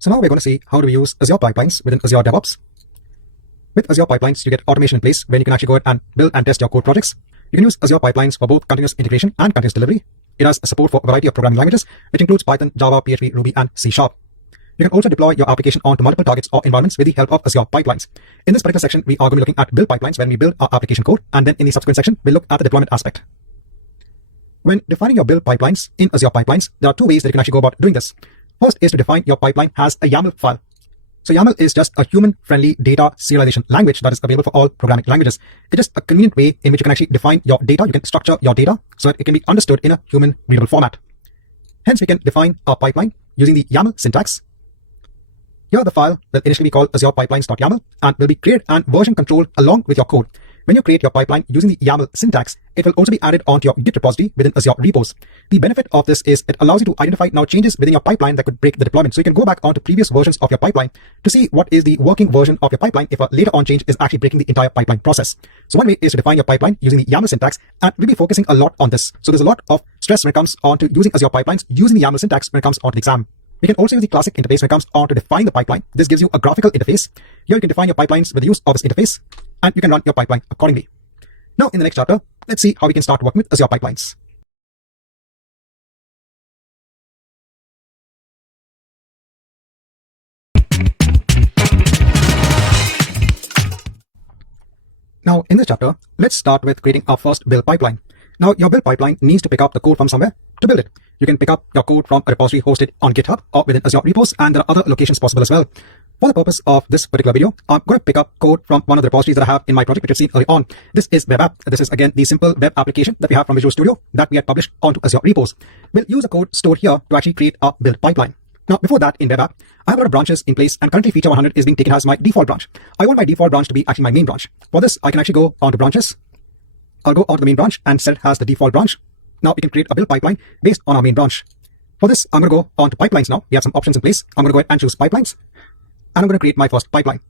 So now we're going to see how do we use Azure pipelines within Azure DevOps. With Azure pipelines, you get automation in place when you can actually go ahead and build and test your code projects. You can use Azure pipelines for both continuous integration and continuous delivery. It has support for a variety of programming languages, which includes Python, Java, PHP, Ruby, and C#. You can also deploy your application onto multiple targets or environments with the help of Azure pipelines. In this particular section, we are going to be looking at build pipelines when we build our application code, and then in the subsequent section, we'll look at the deployment aspect. When defining your build pipelines in Azure pipelines, there are two ways that you can actually go about doing this. First is to define your pipeline as a YAML file. So YAML is just a human-friendly data serialization language that is available for all programming languages. It is a convenient way in which you can actually define your data. You can structure your data so that it can be understood in a human-readable format. Hence, we can define our pipeline using the YAML syntax. Here, the file will initially be called Azure pipelines.yaml and will be created and version controlled along with your code. When you create your pipeline using the YAML syntax, it will also be added onto your Git repository within Azure repos. The benefit of this is it allows you to identify now changes within your pipeline that could break the deployment. So you can go back onto previous versions of your pipeline to see what is the working version of your pipeline if a later on change is actually breaking the entire pipeline process. So one way is to define your pipeline using the YAML syntax, and we'll be focusing a lot on this. So there's a lot of stress when it comes on to using Azure pipelines using the YAML syntax when it comes onto the exam. We can also use the classic interface when it comes on to define the pipeline. This gives you a graphical interface. Here you can define your pipelines with the use of this interface, and you can run your pipeline accordingly. Now, in the next chapter, let's see how we can start working with Azure pipelines. Now, in this chapter, let's start with creating our first build pipeline. Now, your build pipeline needs to pick up the code from somewhere to build it. You can pick up your code from a repository hosted on GitHub or within Azure repos, and there are other locations possible as well. For the purpose of this particular video, I'm going to pick up code from one of the repositories that I have in my project, which you've seen early on. This is Web App. This is again the simple web application that we have from Visual Studio that we had published onto Azure repos. We'll use a code stored here to actually create a build pipeline. Now, before that, in Web App, I have a lot of branches in place, and currently feature 100 is being taken as my default branch. I want my default branch to be actually my main branch. For this, I can actually go onto branches. I'll go onto the main branch and set it as the default branch. Now we can create a build pipeline based on our main branch. For this, I'm going to go on to pipelines now. We have some options in place. I'm going to go ahead and choose pipelines, and I'm going to create my first pipeline.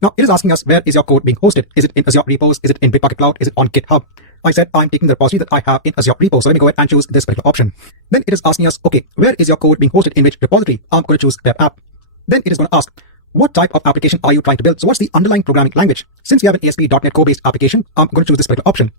Now, it is asking us, where is your code being hosted? Is it in Azure repos? Is it in Bitbucket Cloud? Is it on GitHub? I said I'm taking the repository that I have in Azure repos. So let me go ahead and choose this particular option. Then it is asking us, okay, where is your code being hosted in which repository? I'm going to choose Web App. Then it is going to ask, what type of application are you trying to build? So what's the underlying programming language? Since we have an ASP.NET Core-based application, I'm going to choose this particular option.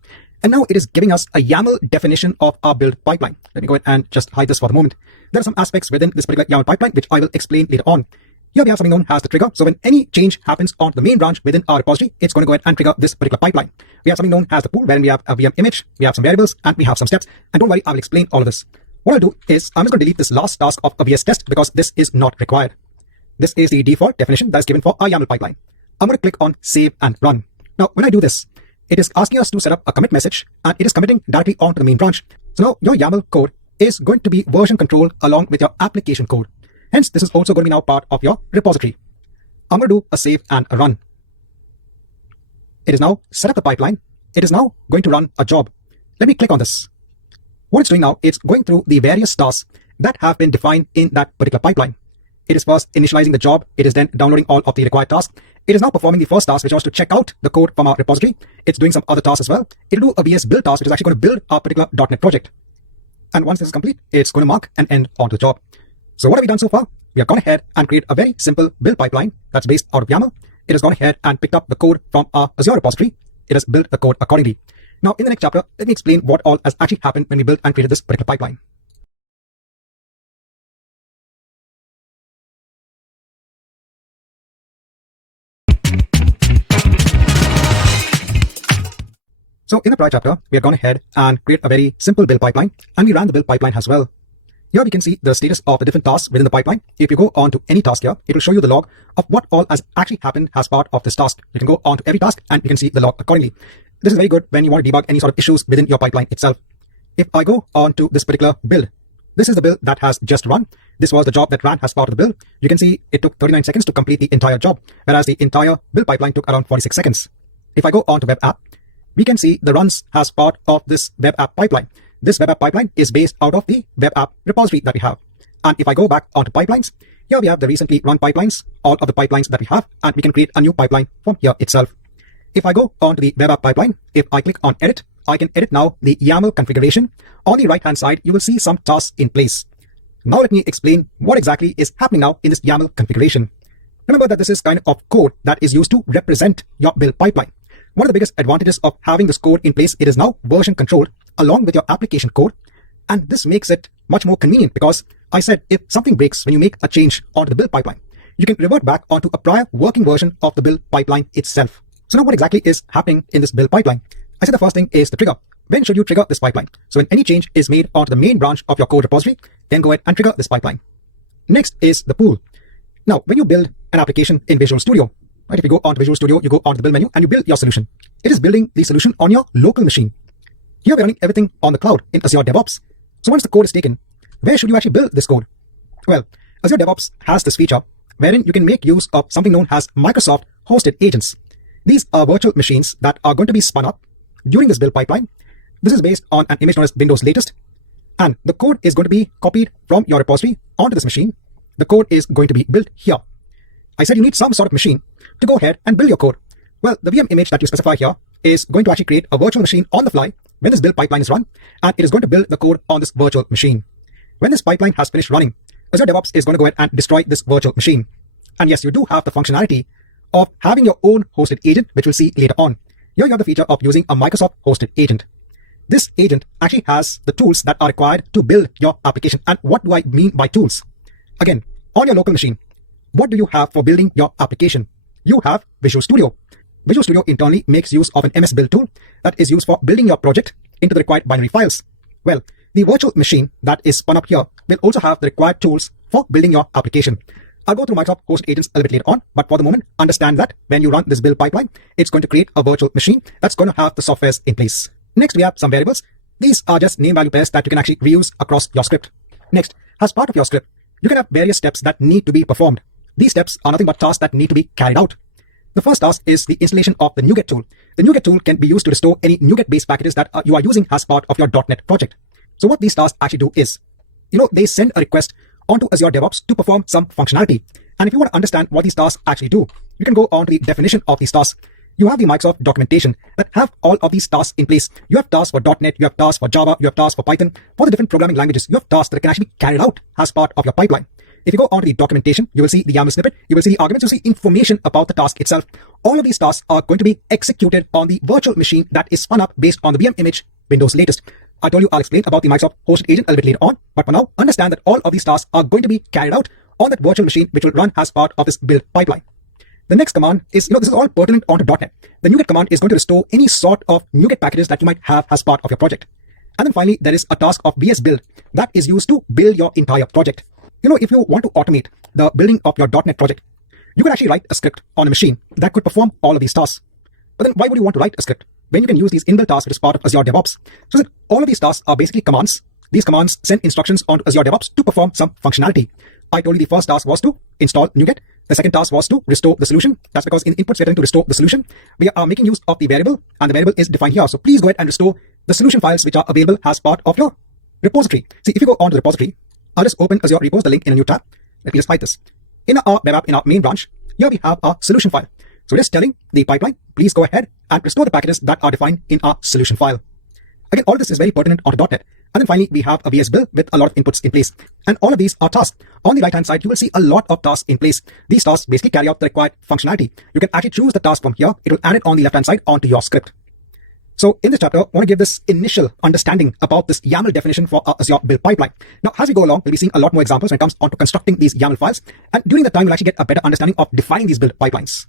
And now it is giving us a YAML definition of our build pipeline. Let me go ahead and just hide this for the moment. There are some aspects within this particular YAML pipeline, which I will explain later on. Here we have something known as the trigger. So when any change happens on the main branch within our repository, it's going to go ahead and trigger this particular pipeline. We have something known as the pool, wherein we have a VM image, we have some variables, and we have some steps. And don't worry, I will explain all of this. What I'll do is I'm just going to delete this last task of a VS test because this is not required. This is the default definition that is given for our YAML pipeline. I'm going to click on save and run. Now, when I do this, it is asking us to set up a commit message, and it is committing directly onto the main branch. So now your YAML code is going to be version controlled along with your application code. Hence, this is also going to be now part of your repository. I'm going to do a save and a run. It is now set up the pipeline. It is now going to run a job. Let me click on this. What it's doing now, it's going through the various tasks that have been defined in that particular pipeline. It is first initializing the job. It is then downloading all of the required tasks. It is now performing the first task, which was to check out the code from our repository. It's doing some other tasks as well. It'll do a VS build task, which is actually going to build our particular .NET project. And once this is complete, it's going to mark an end onto the job. So what have we done so far? We have gone ahead and created a very simple build pipeline that's based out of YAML. It has gone ahead and picked up the code from our Azure repository. It has built the code accordingly. Now, in the next chapter, let me explain what all has actually happened when we built and created this particular pipeline. So in the prior chapter, we have gone ahead and created a very simple build pipeline, and we ran the build pipeline as well. Here we can see the status of the different tasks within the pipeline. If you go on to any task here, it will show you the log of what all has actually happened as part of this task. You can go on to every task and you can see the log accordingly. This is very good when you want to debug any sort of issues within your pipeline itself. If I go on to this particular build, this is the build that has just run. This was the job that ran as part of the build. You can see it took 39 seconds to complete the entire job, whereas the entire build pipeline took around 46 seconds. If I go on to Web App, we can see the runs as part of this Web App pipeline. this web app pipeline is based out of the web app repository that we have. And if I go back onto pipelines, here we have the recently run pipelines, all of the pipelines that we have, and we can create a new pipeline from here itself. If I go onto the web app pipeline, if I click on edit, I can edit now the YAML configuration. On the right hand side, you will see some tasks in place. Now let me explain what exactly is happening now in this YAML configuration. Remember that this is kind of code that is used to represent your build pipeline. One of the biggest advantages of having this code in place, it is now version controlled along with your application code. And this makes it much more convenient because I said if something breaks when you make a change onto the build pipeline, you can revert back onto a prior working version of the build pipeline itself. So now what exactly is happening in this build pipeline? I said the first thing is the trigger. When should you trigger this pipeline? So when any change is made onto the main branch of your code repository, then go ahead and trigger this pipeline. Next is the pool. Now, when you build an application in Visual Studio, right? If you go onto Visual Studio, you go onto the build menu and you build your solution. It is building the solution on your local machine. Here we're running everything on the cloud in Azure DevOps. So once the code is taken, where should you actually build this code? Well, Azure DevOps has this feature wherein you can make use of something known as Microsoft hosted agents. These are virtual machines that are going to be spun up during this build pipeline. This is based on an image known as Windows Latest. And the code is going to be copied from your repository onto this machine. The code is going to be built here. I said you need some sort of machine to go ahead and build your code. Well, the VM image that you specify here is going to actually create a virtual machine on the fly when this build pipeline is run, and it is going to build the code on this virtual machine. When this pipeline has finished running, Azure DevOps is going to go ahead and destroy this virtual machine. And yes, you do have the functionality of having your own hosted agent, which we'll see later on. Here you have the feature of using a Microsoft hosted agent. This agent actually has the tools that are required to build your application. And what do I mean by tools? Again, on your local machine, what do you have for building your application? You have Visual Studio. Visual Studio internally makes use of an MS Build tool that is used for building your project into the required binary files. Well, the virtual machine that is spun up here will also have the required tools for building your application. I'll go through Microsoft hosted agents a little bit later on, but for the moment, understand that when you run this build pipeline, it's going to create a virtual machine that's going to have the softwares in place. Next, we have some variables. These are just name value pairs that you can actually reuse across your script. Next, as part of your script, you can have various steps that need to be performed. These steps are nothing but tasks that need to be carried out. The first task is the installation of the NuGet tool. The NuGet tool can be used to restore any NuGet-based packages that you are using as part of your .NET project. So what these tasks actually do is, they send a request onto Azure DevOps to perform some functionality. And if you want to understand what these tasks actually do, you can go on to the definition of these tasks. You have the Microsoft documentation that have all of these tasks in place. You have tasks for .NET, you have tasks for Java, you have tasks for Python. For the different programming languages, you have tasks that can actually be carried out as part of your pipeline. If you go onto the documentation, you will see the YAML snippet, you will see the arguments, you'll see information about the task itself. All of these tasks are going to be executed on the virtual machine that is spun up based on the VM image Windows Latest. I told you I'll explain about the Microsoft hosted agent a little bit later on, but for now, understand that all of these tasks are going to be carried out on that virtual machine which will run as part of this build pipeline. The next command is, this is all pertinent onto .NET. The NuGet command is going to restore any sort of NuGet packages that you might have as part of your project. And then finally, there is a task of VS Build that is used to build your entire project. If you want to automate the building of your .NET project, you can actually write a script on a machine that could perform all of these tasks. But then why would you want to write a script when you can use these inbuilt tasks which is part of Azure DevOps? So that all of these tasks are basically commands. These commands send instructions onto Azure DevOps to perform some functionality. I told you the first task was to install NuGet. The second task was to restore the solution. That's because in inputs we're trying to restore the solution. We are making use of the variable, and the variable is defined here. So please go ahead and restore the solution files which are available as part of your repository. See, if you go onto the repository, I'll just open Azure Repos, the link in a new tab. Let me just hide this. In our web app, in our main branch, here we have our solution file. So we're just telling the pipeline, please go ahead and restore the packages that are defined in our solution file. Again, all of this is very pertinent onto .NET. And then finally, we have a VS Build with a lot of inputs in place. And all of these are tasks. On the right-hand side, you will see a lot of tasks in place. These tasks basically carry out the required functionality. You can actually choose the task from here. It will add it on the left-hand side onto your script. So in this chapter, I want to give this initial understanding about this YAML definition for our Azure build pipeline. Now, as we go along, we'll be seeing a lot more examples when it comes on to constructing these YAML files. And during the time, we'll actually get a better understanding of defining these build pipelines.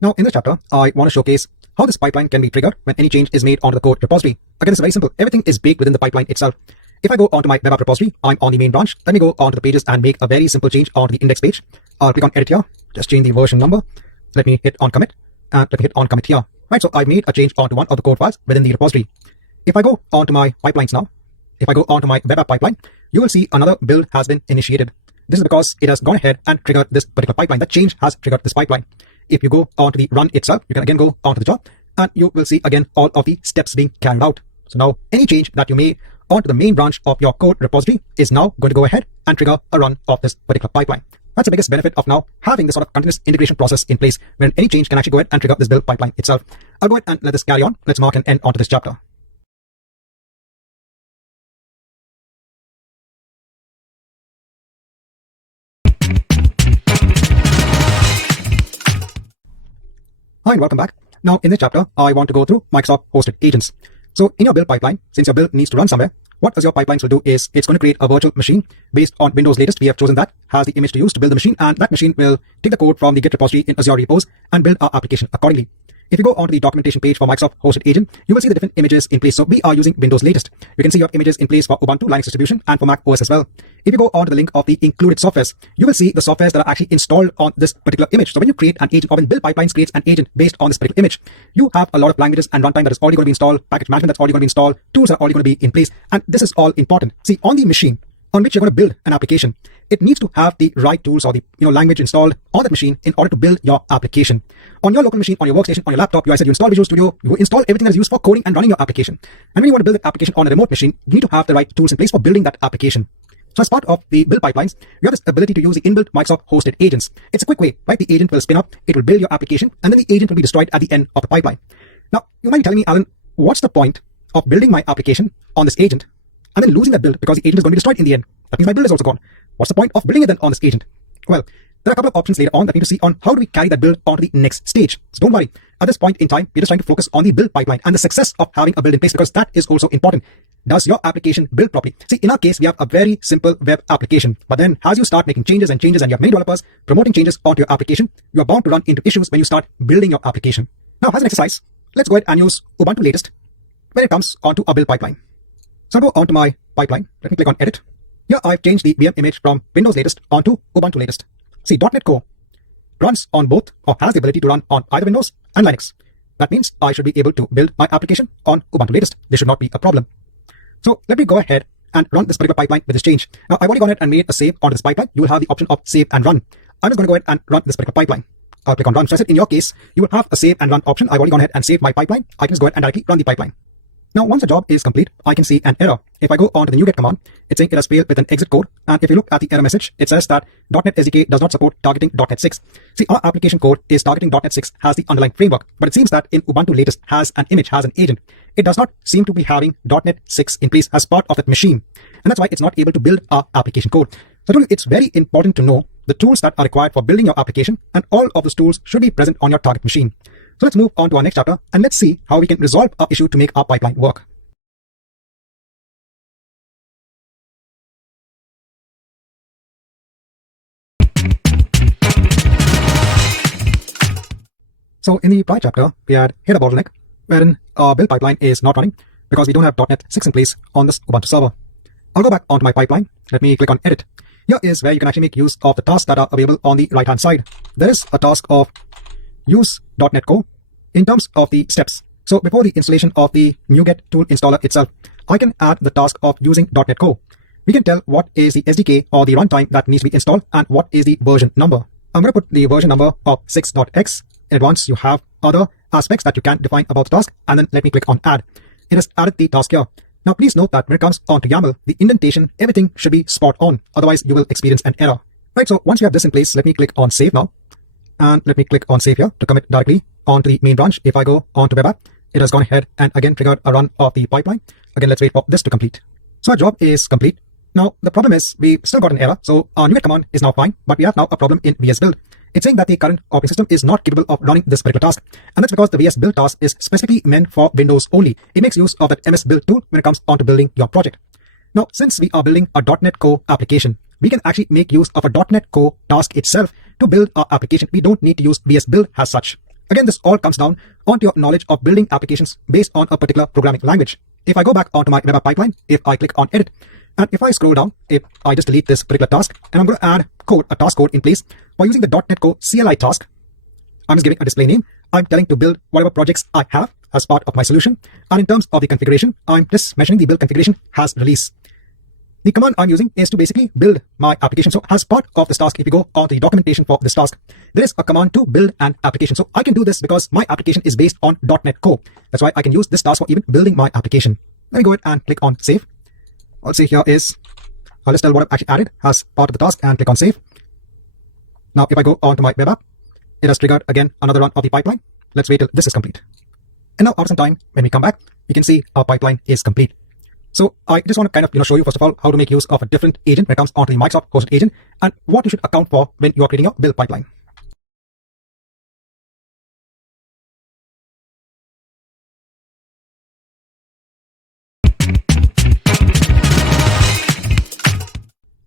Now, in this chapter, I want to showcase how this pipeline can be triggered when any change is made onto the code repository. Again, it's very simple. Everything is baked within the pipeline itself. If I go onto my web app repository, I'm on the main branch. Let me go onto the pages and make a very simple change onto the index page. I'll click on edit here. Just change the version number. Let me hit on commit, and let me hit on commit here. Right, so I've made a change onto one of the code files within the repository. If I go onto my pipelines now, if I go onto my web app pipeline, you will see another build has been initiated. This is because it has gone ahead and triggered this particular pipeline. That change has triggered this pipeline. If you go onto the run itself, you can again go onto the job and you will see again all of the steps being carried out. So now any change that you made onto the main branch of your code repository is now going to go ahead and trigger a run of this particular pipeline. That's the biggest benefit of now having this sort of continuous integration process in place, where any change can actually go ahead and trigger this build pipeline itself. I'll go ahead and let this carry on. Let's mark an end onto this chapter. Hi and welcome back. Now in this chapter, I want to go through Microsoft hosted agents. So in your build pipeline, since your build needs to run somewhere, what Azure Pipelines will do is it's going to create a virtual machine based on Windows latest. We have chosen that has the image to use to build the machine, and that machine will take the code from the Git repository in Azure repos and build our application accordingly. If you go onto the documentation page for Microsoft hosted agent, you will see the different images in place. So we are using Windows latest. You can see your images in place for Ubuntu Linux distribution and for Mac OS as well. If you go onto the link of the included softwares, you will see the softwares that are actually installed on this particular image. So when you create an agent, or when build pipelines creates an agent based on this particular image, you have a lot of languages and runtime that is already going to be installed, package management that's already going to be installed, tools are already going to be in place, and this is all important. See, on the machine on which you're going to build an application, it needs to have the right tools or the language installed on that machine in order to build your application. On your local machine, on your workstation, on your laptop, you install Visual Studio, you install everything that is used for coding and running your application. And when you want to build that application on a remote machine, you need to have the right tools in place for building that application. So as part of the build pipelines, you have this ability to use the inbuilt Microsoft hosted agents. It's a quick way, right? The agent will spin up, it will build your application, and then the agent will be destroyed at the end of the pipeline. Now, you might be telling me, Alan, what's the point of building my application on this agent and then losing that build because the agent is going to be destroyed in the end? That means my build is also gone. What's the point of building it then on this agent? Well, there are a couple of options later on that we need to see on how do we carry that build onto the next stage. So don't worry. At this point in time, we're just trying to focus on the build pipeline and the success of having a build in place, because that is also important. Does your application build properly? See, in our case, we have a very simple web application. But then as you start making changes and you have many developers promoting changes onto your application, you are bound to run into issues when you start building your application. Now, as an exercise, let's go ahead and use Ubuntu latest when it comes onto our build pipeline. So I'll go onto my pipeline. Let me click on edit. Here I've changed the VM image from Windows latest onto Ubuntu latest. See, .NET Core runs on both, or has the ability to run on either Windows and Linux. That means I should be able to build my application on Ubuntu latest. This should not be a problem. So let me go ahead and run this particular pipeline with this change. Now I've already gone ahead and made a save onto this pipeline. You will have the option of save and run. I'm just going to go ahead and run this particular pipeline. I'll click on run. So I said in your case, you will have a save and run option. I've already gone ahead and saved my pipeline. I can just go ahead and directly run the pipeline. Now, once the job is complete, I can see an error. If I go on to the NuGet command, it's saying it has failed with an exit code. And if you look at the error message, it says that .NET SDK does not support targeting .NET 6. See, our application code is targeting .NET 6 has the underlying framework, but it seems that in Ubuntu latest has an image, has an agent. It does not seem to be having .NET 6 in place as part of that machine. And that's why it's not able to build our application code. So I told you it's very important to know the tools that are required for building your application, and all of those tools should be present on your target machine. So let's move on to our next chapter and let's see how we can resolve our issue to make our pipeline work. So in the prior chapter, we had hit a bottleneck wherein our build pipeline is not running because we don't have .NET 6 in place on this Ubuntu server. I'll go back onto my pipeline. Let me click on edit. Here is where you can actually make use of the tasks that are available on the right hand side. There is a task of use .NET Core in terms of the steps. So before the installation of the NuGet tool installer itself, I can add the task of using .NET Core. We can tell what is the SDK or the runtime that needs to be installed and what is the version number. I'm going to put the version number of 6.x. In advance, you have other aspects that you can define about the task, and then let me click on add. It has added the task here. Now please note that when it comes onto YAML, the indentation, everything should be spot on. Otherwise, you will experience an error. Right, so once you have this in place, let me click on save now. And let me click on save here to commit directly onto the main branch. If I go onto web app, it has gone ahead and again triggered a run of the pipeline. Again, let's wait for this to complete. So our job is complete. Now, the problem is we still got an error. So our NuGet command is now fine, but we have now a problem in VS Build. It's saying that the current operating system is not capable of running this particular task. And that's because the VS Build task is specifically meant for Windows only. It makes use of that MS Build tool when it comes onto building your project. Now, since we are building a .NET Core application, we can actually make use of a .NET Core task itself to build our application. We don't need to use VS Build as such. Again, this all comes down onto your knowledge of building applications based on a particular programming language. If I go back onto my web app pipeline, if I click on edit, and if I scroll down, if I just delete this particular task, and I'm going to add code, a task code in place by using the .NET Core CLI task, I'm just giving a display name. I'm telling to build whatever projects I have as part of my solution. And in terms of the configuration, I'm just mentioning the build configuration has release. The command I'm using is to basically build my application. So as part of this task, if you go on the documentation for this task, there is a command to build an application. So I can do this because my application is based on .NET Core. That's why I can use this task for even building my application. Let me go ahead and click on save. I'll say here is, I'll just tell what I've actually added as part of the task and click on save. Now, if I go on to my web app, it has triggered again another run of the pipeline. Let's wait till this is complete. And now after some time, when we come back, we can see our pipeline is complete. So I just want to kind of show you first of all how to make use of a different agent when it comes onto the Microsoft hosted agent and what you should account for when you are creating your build pipeline.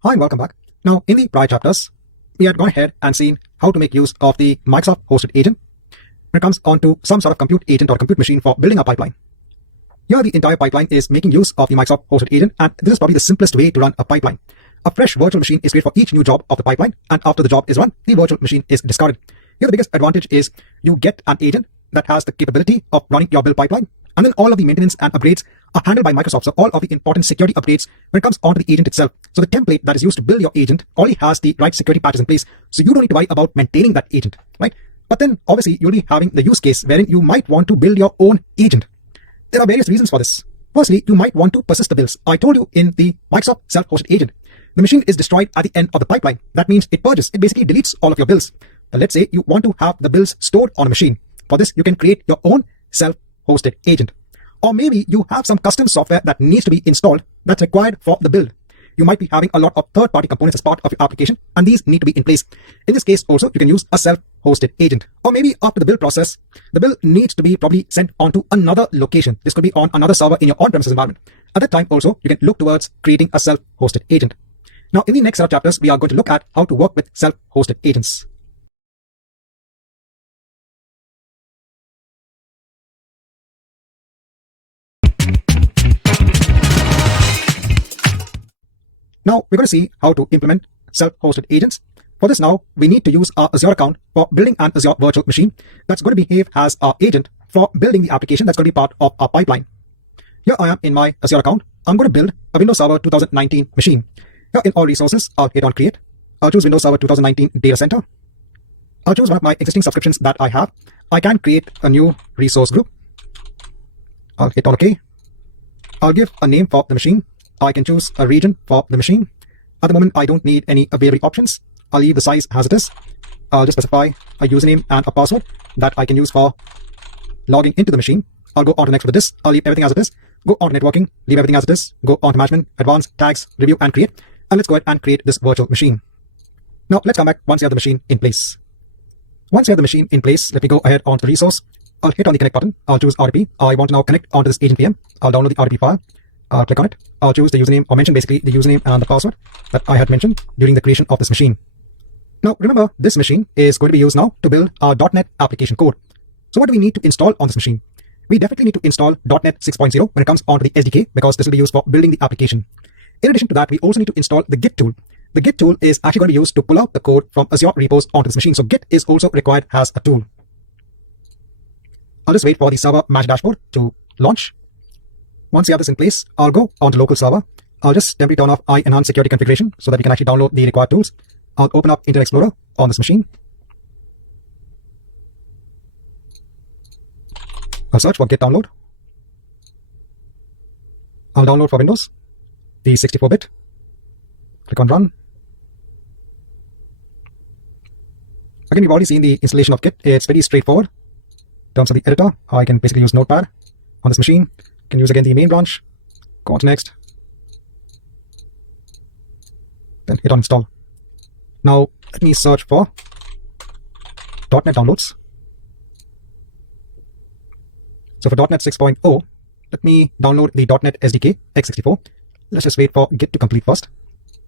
Hi, welcome back. Now in the prior chapters, we had gone ahead and seen how to make use of the Microsoft hosted agent when it comes onto some sort of compute agent or compute machine for building a pipeline. Here, the entire pipeline is making use of the Microsoft hosted agent, and this is probably the simplest way to run a pipeline. A fresh virtual machine is created for each new job of the pipeline, and after the job is run, the virtual machine is discarded. Here, the biggest advantage is you get an agent that has the capability of running your build pipeline, and then all of the maintenance and upgrades are handled by Microsoft. So all of the important security updates when it comes onto the agent itself. So the template that is used to build your agent already has the right security patches in place, so you don't need to worry about maintaining that agent, right? But then obviously you'll be having the use case wherein you might want to build your own agent. There are various reasons for this. Firstly, you might want to persist the builds. I told you in the Microsoft self-hosted agent, the machine is destroyed at the end of the pipeline. That means it purges. It basically deletes all of your builds. But let's say you want to have the builds stored on a machine. For this, you can create your own self-hosted agent. Or maybe you have some custom software that needs to be installed that's required for the build. You might be having a lot of third-party components as part of your application, and these need to be in place. In this case, also, you can use a self-hosted agent. Or maybe after the build process, the build needs to be probably sent onto another location. This could be on another server in your on-premises environment. At that time, also, you can look towards creating a self-hosted agent. Now, in the next set of chapters, we are going to look at how to work with self-hosted agents. Now, we're going to see how to implement self-hosted agents. For this now, we need to use our Azure account for building an Azure virtual machine that's going to behave as our agent for building the application that's going to be part of our pipeline. Here I am in my Azure account. I'm going to build a Windows Server 2019 machine. Here in all resources, I'll hit on create. I'll choose Windows Server 2019 data center. I'll choose one of my existing subscriptions that I have. I can create a new resource group. I'll hit on OK. I'll give a name for the machine. I can choose a region for the machine. At the moment, I don't need any available options. I'll leave the size as it is. I'll just specify a username and a password that I can use for logging into the machine. I'll go on to next with this. I'll leave everything as it is. Go on to networking, leave everything as it is. Go on to management, advanced, tags, review, and create. And let's go ahead and create this virtual machine. Now, let's come back once you have the machine in place. Once you have the machine in place, let me go ahead onto the resource. I'll hit on the connect button. I'll choose RDP. I want to now connect onto this agent VM. I'll download the RDP file. I'll click on it. I'll choose the username, or mention basically the username and the password that I had mentioned during the creation of this machine. Now, remember, this machine is going to be used now to build our .NET application code. So what do we need to install on this machine? We definitely need to install .NET 6.0 when it comes onto the SDK, because this will be used for building the application. In addition to that, we also need to install the Git tool. The Git tool is actually going to be used to pull out the code from Azure repos onto this machine. So Git is also required as a tool. I'll just wait for the server manage dashboard to launch. Once you have this in place, I'll go on to local server. I'll just temporarily turn off enhanced security configuration so that we can actually download the required tools. I'll open up Internet Explorer on this machine. I'll search for Git download. I'll download for Windows the 64-bit. Click on run. Again, we've already seen the installation of Git. It's very straightforward. In terms of the editor, I can basically use Notepad on this machine. Can use again the main branch. Go on to next. Then hit on install. Now let me search for .NET downloads. So for .NET 6.0, let me download the .NET SDK x64. Let's just wait for Git to complete first.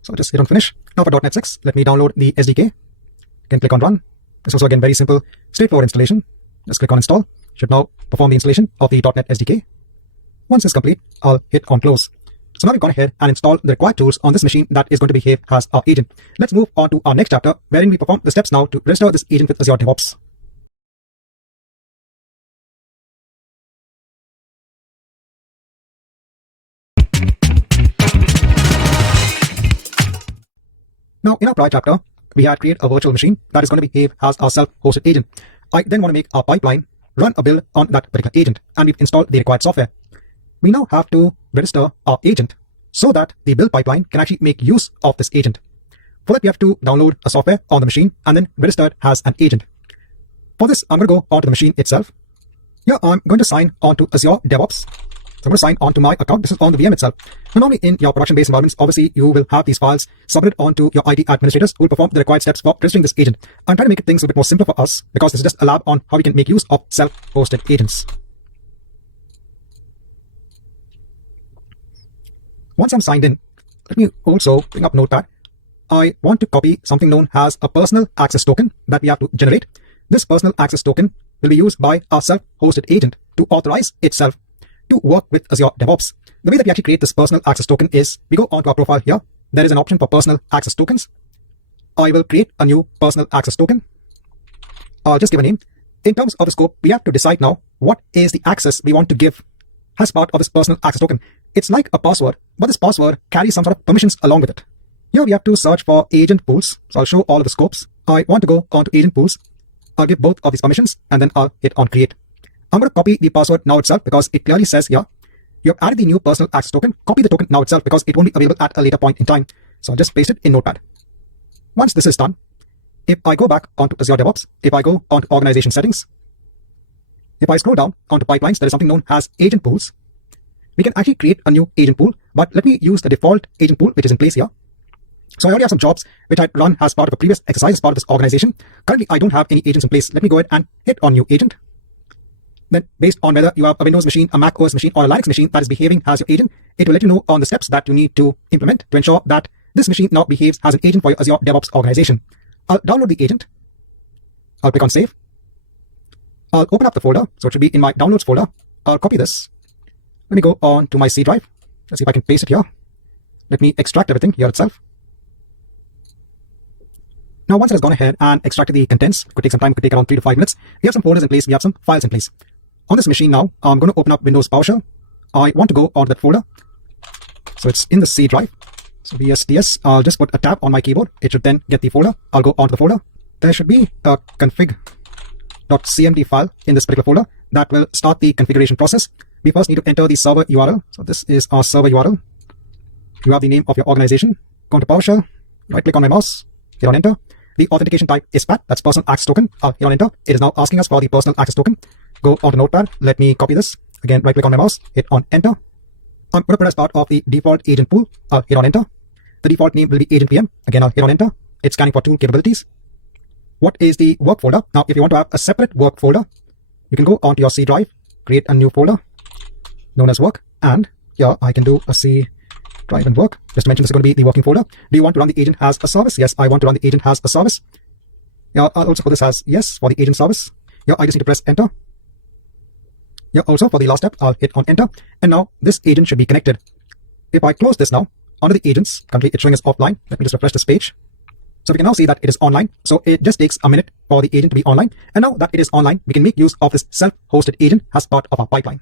So just hit on finish. Now for .NET 6, let me download the SDK. Again, click on run. This is also again very simple, straightforward installation. Just click on install. Should now perform the installation of the .NET SDK. Once it's complete, I'll hit on close. So now we've gone ahead and installed the required tools on this machine that is going to behave as our agent. Let's move on to our next chapter, wherein we perform the steps now to register this agent with Azure DevOps. Now, in our prior chapter, we had created a virtual machine that is going to behave as our self-hosted agent. I then want to make our pipeline run a build on that particular agent, and we've installed the required software. We now have to register our agent so that the build pipeline can actually make use of this agent. For that, we have to download a software on the machine and then register it as an agent. For this, I'm going to go onto the machine itself. Here, I'm going to sign onto Azure DevOps. So I'm going to sign onto my account. This is on the VM itself. Now, normally in your production-based environments, obviously, you will have these files submitted onto your IT administrators who will perform the required steps for registering this agent. I'm trying to make things a bit more simpler for us because this is just a lab on how we can make use of self-hosted agents. Once I'm signed in, let me also bring up Notepad. I want to copy something known as a personal access token that we have to generate. This personal access token will be used by our self-hosted agent to authorize itself to work with Azure DevOps. The way that we actually create this personal access token is we go onto our profile here. There is an option for personal access tokens. I will create a new personal access token. I'll just give a name. In terms of the scope, we have to decide now what is the access we want to give as part of this personal access token. It's like a password, but this password carries some sort of permissions along with it. Here we have to search for agent pools. So I'll show all of the scopes. I want to go onto agent pools. I'll give both of these permissions and then I'll hit on create. I'm going to copy the password now itself because it clearly says here, you have added the new personal access token. Copy the token now itself because it won't be available at a later point in time. So I'll just paste it in Notepad. Once this is done, if I go back onto Azure DevOps, if I go onto organization settings, if I scroll down onto pipelines, there is something known as agent pools. We can actually create a new agent pool, but let me use the default agent pool, which is in place here. So I already have some jobs which I run as part of a previous exercise as part of this organization. Currently, I don't have any agents in place. Let me go ahead and hit on new agent. Then based on whether you have a Windows machine, a Mac OS machine, or a Linux machine that is behaving as your agent, it will let you know on the steps that you need to implement to ensure that this machine now behaves as an agent for your Azure DevOps organization. I'll download the agent. I'll click on save. I'll open up the folder. So it should be in my downloads folder. I'll copy this. Let me go on to my C drive. Let's see if I can paste it here. Let me extract everything here itself. Now, once it has gone ahead and extracted the contents, it could take some time, it could take around 3 to 5 minutes. We have some folders in place, we have some files in place. On this machine now, I'm going to open up Windows PowerShell. I want to go onto that folder. So it's in the C drive. So VSTS, I'll just put a tab on my keyboard. It should then get the folder. I'll go onto the folder. There should be a config.cmd file in this particular folder that will start the configuration process. We first need to enter the server URL. So this is our server URL. You have the name of your organization. Go into PowerShell. Right click on my mouse. Hit on enter. The authentication type is PAT. That's personal access token. Hit on enter. It is now asking us for the personal access token. Go onto Notepad. Let me copy this. Again, right click on my mouse. Hit on enter. I'm going to put as part of the default agent pool. Hit on enter. The default name will be agent PM. Again, I'll hit on enter. It's scanning for tool capabilities. What is the work folder? Now, if you want to have a separate work folder, you can go onto your C drive, create a new folder known as work. And here I can do a C drive and work. Just to mention, this is going to be the working folder. Do you want to run the agent as a service? Yes, I want to run the agent as a service. Yeah, I'll also put this as yes for the agent service. Yeah, I just need to press enter. Yeah, also for the last step, I'll hit on enter. And now this agent should be connected. If I close this now, under the agents, currently it's showing us offline. Let me just refresh this page. So we can now see that it is online. So it just takes a minute for the agent to be online. And now that it is online, we can make use of this self-hosted agent as part of our pipeline.